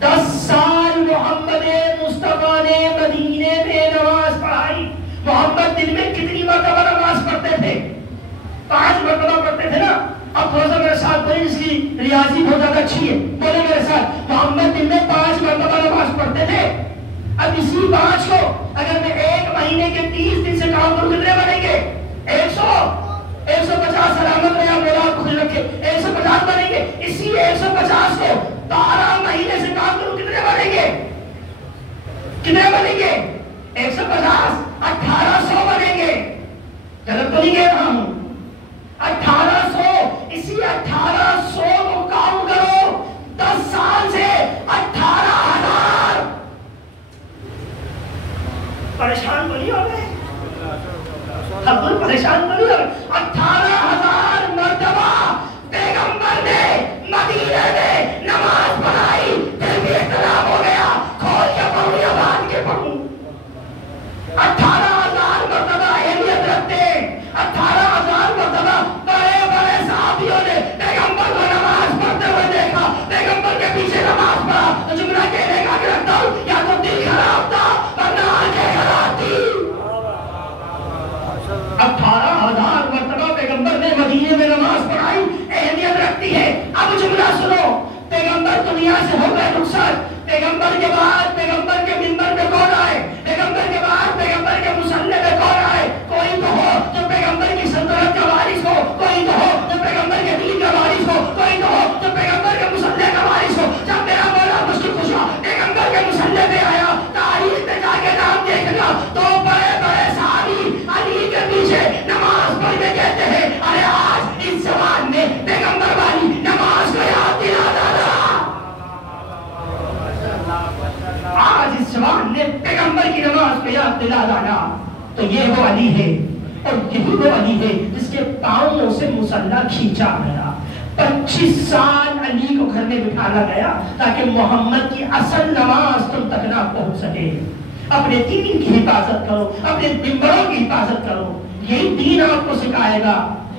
10 سال محمد مصطفیٰ نے مدینے میں نماز پڑھائی. محمد دن میں کتنی مرتبہ نماز پڑھتے تھے؟ 5 مرتبہ پڑھتے تھے نا. اب تھوڑا سا میرے ساتھ بولیں، جس کی ریاضی بہت زیادہ اچھی ہے بولے میرے ساتھ. محمد دن میں 5 مرتبہ نماز پڑھتے تھے. اب اسی 5 کو اگر میں 1 مہینے کے 30 دن سے کام کروں کتنے بنیں گے؟ 150 سلامت رہے مولا آپ کو خوش رکھے. 150 بنیں گے. اسی 150 کو 12 مہینے سے کام کروں کتنے بنیں گے؟ کتنے بنیں گے؟ 150 1800 بنیں گے. غلط تو نہیں کہہ رہا ہوں؟ 1800. اسی 1800 کو کام کرو 10 سال سے 18,000. پریشان تو نہیں ہو گئے؟ حضرت پریشان کروں گا. 18,000 مرتبہ پیغمبر نے مدینے میں نماز پڑھائی، پھر بھی اختلاف ہو گیا کھول کے پڑھوں یا باندھ کے پڑھوں. 18,000 مرتبہ اہمیت رکھتے ہیں. 18,000 مرتبہ بڑے بڑے صحابیوں نے پیغمبر کو نماز پڑھتے ہوئے دیکھا، پیغمبر کے پیچھے نماز پڑھا. تو جملہ کہنے کا کہ رکھتا ہوں یا تو دل خراب تھا ورنہ آنکھیں خراب تھی. 18,000 مرتبہ پیغمبر نے مدینے میں نماز پڑھائی، اہمیت رکھتی ہے. اب جملہ سنو، پیغمبر دنیا سے ہو گئے رخصت. پیغمبر کے بعد پیغمبر کے منبر پہ کون آئے؟ پیغمبر کے بعد پیغمبر کے مصلی پہ کون آئے؟ کوئی تو ہو جو پیغمبر کی سلطنت کا وارث ہو، کوئی تو ہو جو پیغمبر کے دین کا وارث ہو، کوئی تو ہو جو پیغمبر کے مصلی کا وارث ہو. جب میرا مولا مشکل خوشا پیغمبر کے مصلی پہ آیا، تاریخ میں جا کے نام دیکھنا تو بڑے بڑے صحابی علی کے پیچھے نماز پڑھ کے کہتے ہیں ارے آج اس زمان میں پیغمبر والی نماز کو یاد دلا دادا. آج اس جوان نے پیغمبر کی نماز کو یاد دلا ڈالا. تو یہ وہ علی ہے اور یہی وہ علی ہے جس کے پاؤں سے مصلی کھینچا گیا. 25 سال علی کو گھر میں بٹھانا گیا تاکہ محمد کی اصل نماز تم تک نہ پہنچ سکے. اپنے دین کی حفاظت کرو، اپنے منبروں کی حفاظت کرو. یہی دین آپ کو سکھائے گا،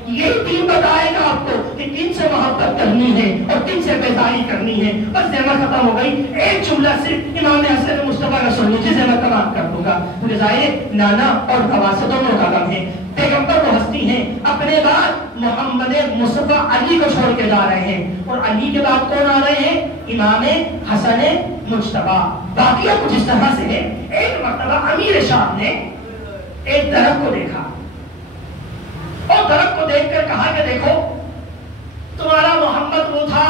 یہی دین بتائے گا آپ کو کہ دین سے محبت کرنی ہے اور دین سے بیزاری کرنی ہے. بس زحمت ختم ہو گئی. ایک جملہ صرف امام حسن مصطفیٰ کا سن لیجیے، زحمت تمام کر دوں گا. کیونکہ ظاہر نانا اور خواص دونوں کا غم ہے. پیغمبر وہ ہستی ہیں، اپنے بعد محمد مصطفیٰ علی کو چھوڑ کے جا رہے ہیں، اور علی کے بعد کون آ رہے ہیں؟ امام حسن مجتبیٰ. واقعہ کچھ اس طرح سے ہے. ایک مرتبہ امیر شام نے ایک درخت کو دیکھا اور درخت کو دیکھ کر کہا کہ دیکھو تمہارا محمد وہ تھا،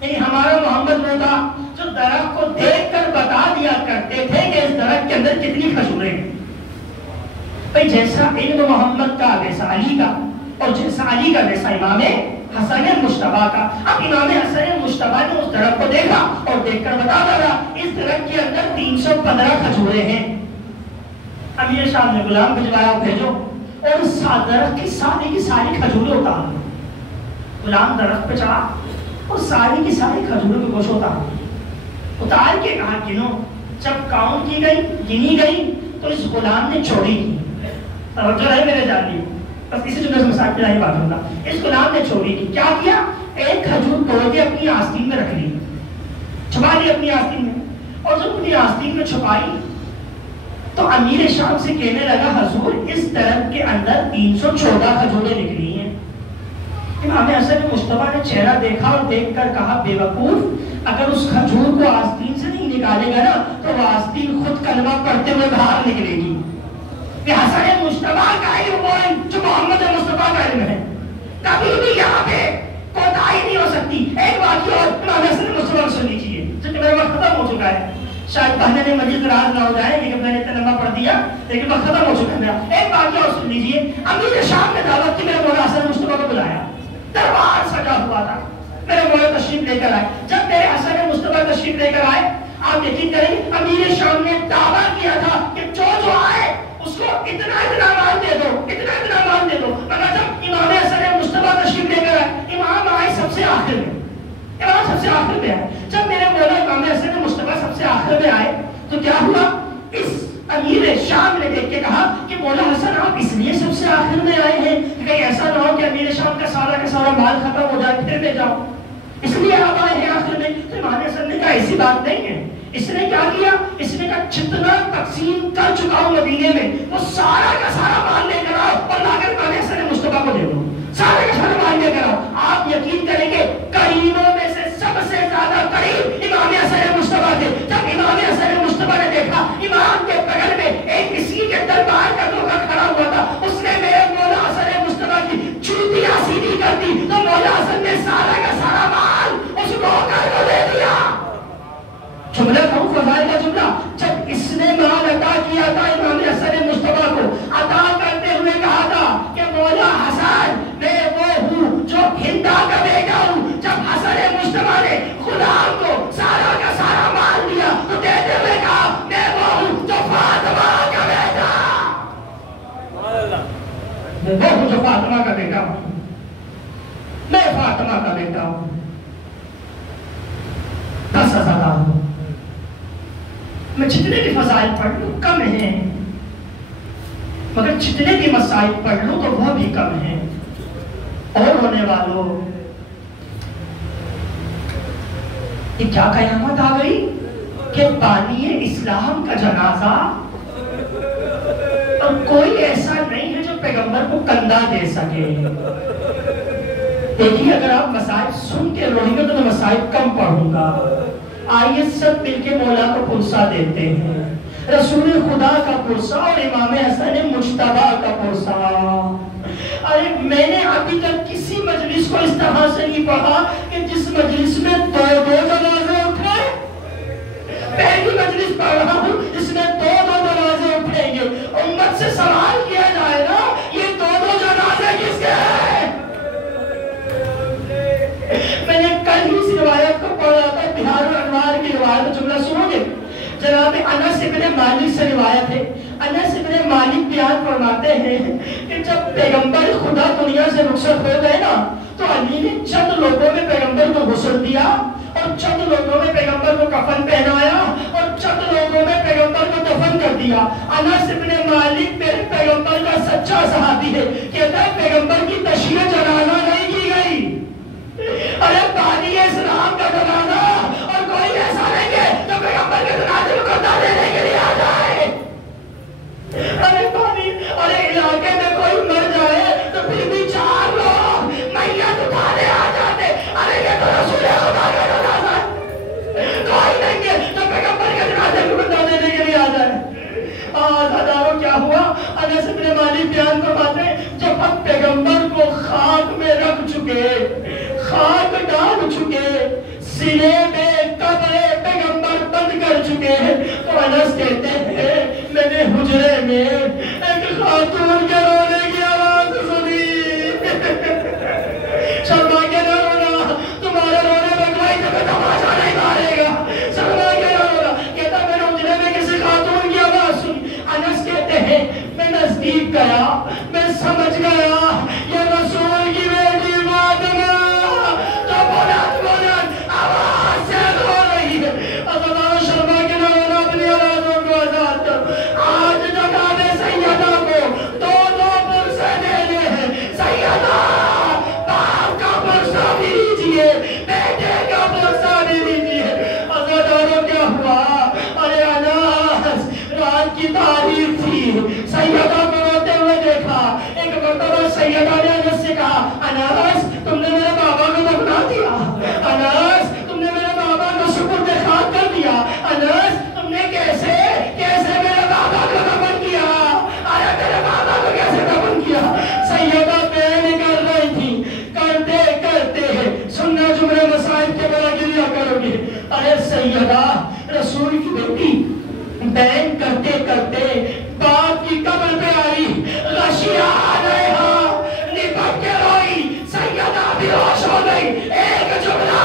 یعنی ہمارا محمد وہ تھا جو درخت کو دیکھ کر بتا دیا کرتے تھے کہ اس درخت کے اندر کتنی کھجوریں ہیں. بھئی جیسا علم محمد کا ویسا علی کا، اور جیسا علی کا ویسا امام حسن مجتبیٰ کا. اب امام حسن مجتبیٰ نے اس درخت کو دیکھا اور دیکھ کر بتا دیا اس درخت کے اندر 315 کھجوریں ہیں. امیر شام نے غلام بھجوایا، بھیجو اور اس درخت کی ساری کھجوریں اتار لی. غلام درخت پہ چڑھا اور ساری کی ساری کھجوروں کے گوشت اتار کے کہا گنو. جب کاؤنٹ کی گئی، گنی گئی تو اس غلام نے چوری کی. توجہ ہے میرے جان لی، بس اسی جملے سے مساق میں نہیں بات ہوگا. اس غلام نے چوری کی. کیا کیا؟ ایک کھجور توڑ کے اپنی آستین میں رکھ لی، چھپا لی اپنی آستین میں. اور جب اپنی آستین میں چھپائی تو امیر شام سے کہنے لگا حضور اس درخت کے اندر 314 کھجوریں نکلی ہیں. امام حسن مجتبیٰ نے چہرہ دیکھا اور دیکھ کر کہا بے وقوف، اگر اس کھجور کو آستین سے نہیں نکالے گا نا تو وہ آستین خود کلمہ پڑھتے ہوئے باہر نکلے گی. کہ حسن مجتبیٰ کا علم وہ ہے جو محمد مصطفیٰ کا علم ہے. کبھی بھی یہاں پہ کوتاہی نہیں ہو سکتی. ایک واقعہ اور امام حسن مجتبیٰ سن لیجیے، جو کہ میرا وقت ختم ہو چکا ہے. شاید پڑھنے میں مزید راز نہ ہو جائے لیکن میں نے اتنا لمبا پڑھ دیا، لیکن وقت ختم ہو چکا ہے میرا. ایک واقعہ اور سن لیجیے. امیر شام نے دعوت کی، میرے مولا حسن مجتبیٰ کو بلایا. دربار سجا ہوا تھا، میرے مولا تشریف لے کر آئے. جب میرے حسن مجتبیٰ تشریف لے کر آئے، آپ یقین کریں امیر شام نے دعویٰ کیا تھا کہ جو آئے اس کو اتنا مال دے دو، اتنا مال دے دو. مگر جب امام حسن مجتبیٰ تشریف لے کر آئے، امام آئے سب سے آخر میں. امام سب سے آخر میں آئے. جب میرے مولا امام حسن مجتبیٰ سب سے آخر میں آئے تو کیا ہوا؟ اس امیر شام نے دیکھ کے کہا کہ مولا حسن آپ اس لیے سب سے آخر میں آئے ہیں کہ کہیں ایسا نہ ہو کہ امیر شام کا سارا مال ختم ہو جائے پھر میں جاؤں، اس لیے آپ آئے ہیں آخر میں. تو امام حسن نے کہا ایسی بات نہیں ہے. اس نے کیا کیا؟ اس نے کہا جتنا تقسیم کر چکا ہوں مدینے میں وہ سارا کا سارا مال لے کر آؤ اور لا کر امام حسن مجتبیٰ کو دے دو. سارا کا سارا مال لے کر آؤ. آپ یقین کریں گے قریبوں میں سے سب سے زیادہ قریب امام حسن مجتبیٰ تھے. جب امام حسن مجتبیٰ نے دیکھا امام کے بغل میں ایک مسکین کے دربار کا دھوکہ کھڑا ہوا تھا، اس نے میرے مولا حسن مجتبیٰ کی جوتیاں سیدھی کر دی تو مولا حسن نے سارا کا سارا مال اس نوکر کو دے دیا. جملہ کہوں فضائل کا جملہ. جب اس نے مال عطا کیا تھا امام حسن مجتبیٰ کو، عطا کرتے ہوئے وہ ہوں جو فاطمہ کا بیٹا ہوں، میں فاطمہ کا بیٹا ہوں، بس ازادار ہوں، میں جتنے بھی فضائل پڑھ لوں کم ہیں، مگر جتنے بھی مسائل پڑھ لوں تو وہ بھی کم ہیں۔ اور ہونے والوں، یہ کیا قیامت آ گئی کہ بانی اسلام کا جنازہ، اور کوئی ایسا نہیں ہے جو پیغمبر کو کندھا دے سکے۔ دیکھیے اگر آپ مسائل سن کے روئیں گے تو مسائل کم پڑھوں گا۔ آئیے سب مل کے مولا کو پرسہ دیتے ہیں، رسول خدا کا پرسہ اور امام حسن مجتبیٰ کا پرسہ۔ ارے میں نے ابھی تک کسی مجلس کو اس طرح سے نہیں پڑھا کہ جس مجلس میں دو جنازے اٹھے۔ پہلی مجلس پڑھ رہا ہوں اس میں دو جنازے اٹھیں گے، امت سے سوال کیا جائے نا یہ دو جنازے کس کے ہیں؟ میں نے کل ہی اس روایت کو پڑھا تھا، بہار الانوار کی روایت، جملہ سنو گے؟ جناب انس ابن مالک سے روایت ہے، انس ابن مالک بیان فرماتے ہیں کہ جب پیغمبر خدا دنیا سے رخصت ہو گئے نا تو علی نے چند لوگوں میں پیغمبر کو غسل دیا، اور چند لوگوں میں پیغمبر کو کفن پہنایا، اور چند لوگوں میں پیغمبر کو دفن کر دیا۔ انس ابن مالک میرے پیغمبر کا سچا صحابی ہے، کہتا ہے پیغمبر کی تشییع جنازہ نہیں کی گئی۔ ارے بانی اسلام کا جنازہ، اور کوئی ایسا نہیں ہے جو پیغمبر کے جنازے کو کندھا دینے کے لیے آ جائے۔ ارے بانی، ارے علاقے میں کوئی مر جائے تو پھر بھی چار لوگ میت اٹھانے آ جاتے، ارے یہ تو رسول خدا کا جنازہ ہے، کوئی نہیں ہے جو پیغمبر کے جنازے کو کندھا دینے کے لیے آ جائے۔ آزاداروں کیا ہوا؟ انس بن مالک بیان فرماتے ہیں جب ہم پیغمبر کو خاک میں رکھ چکے، خاک ڈال چکے، سینے میں قبر پیغمبر بند کر چکے ہیں، تو انس کہتے ہیں میں نے حجرے میں ایک خاتون کے رونے کی آواز سنی۔ شرما کے نہ رونا، تمہارے رونے میں کوئی تمہیں تماشا نہیں مارے گا، شرما کے نہ رونا۔ کہتا میں نے حجرے میں کسی خاتون کی آواز سنی۔ انس کہتے ہیں میں نزدیک گیا، میں سمجھ گیا یہ رسول کی بیٹی فاطمہ جو بلند آواز سے رو رہی ہے۔ اللہ شرما کے نہ رونا، اپنی آوازوں کو آزاد کر۔ آج جناب سیدہ کو دو پرسے دینے ہیں، سیدہ باپ کا پرسہ بھی دیجئے، بیٹے کا پرسہ بھی دیجئے۔ عزاداروں کیا ہوا؟ ارے انس رات کی تاریخ تھی، سیدہ کو روتے ہوئے دیکھا۔ ایک مرتبہ سیدہ نے انس سے کہا انس تم نے میرے بابا کو دفنا دیا، انس تم نے میرے بابا کو سپرد خاک کر دیا، انس تم نے کیسے میرے بابا کو دفن کیا، ارے میرے بابا کو کیسے دفن کیا؟ سیدہ بین کر رہی تھی، کرتے کرتے سننا جملے مسائل کے بڑا گریا کرو گے۔ ارے سیدہ رسول کی بیٹی بین کرتے کرتے باپ کی قبر پہ آئی، غشیہ علیہا لپٹ کے روئی، سیدہ بیہوش ہو گئی۔ ایک جملہ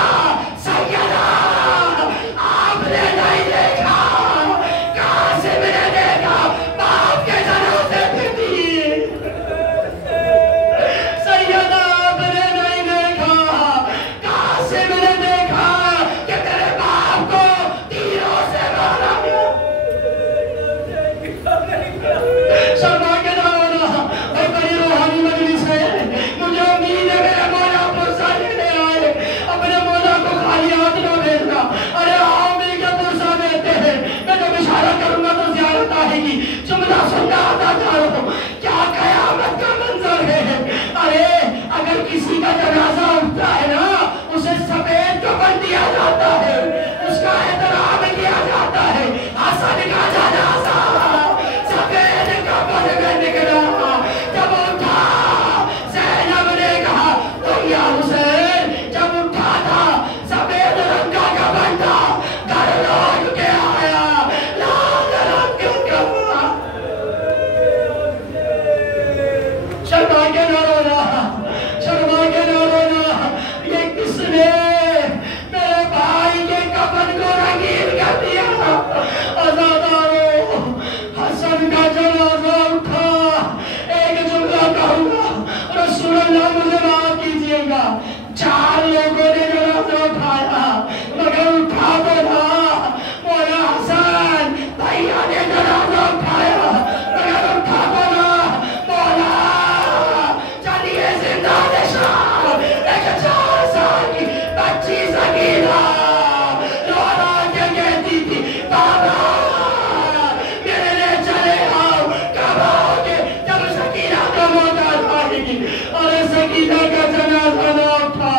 گئی اور سکینہ کا جنازہ نہ اٹھا.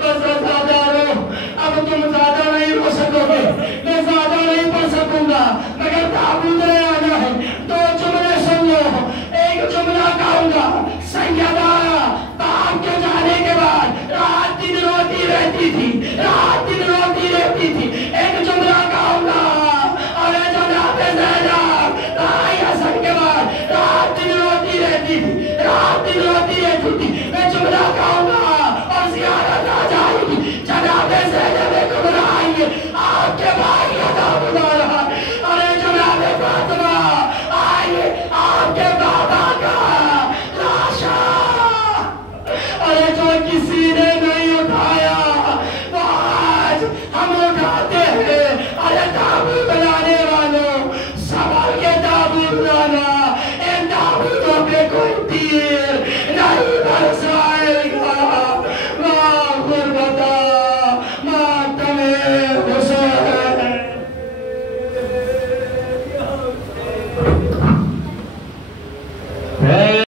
بس عزادارو اب تم زیادہ نہیں رو سکو گے, میں زیادہ نہیں پڑھ سکوں گا, مگر تابوت لے آنا ہے. 2 جملے سن لو. ایک جملہ کہوں گا, سیدہ باپ کے جانے کے بعد رات دن روتی رہتی تھی, رات دن روتی رہتی تھی. ایک جملہ کہوں گا, اور جناب زینب بھائی حسن کے بعد رات دن روتی رہتی تھی, رات دن روتی رہتی تھی. میں جملہ کہوں گا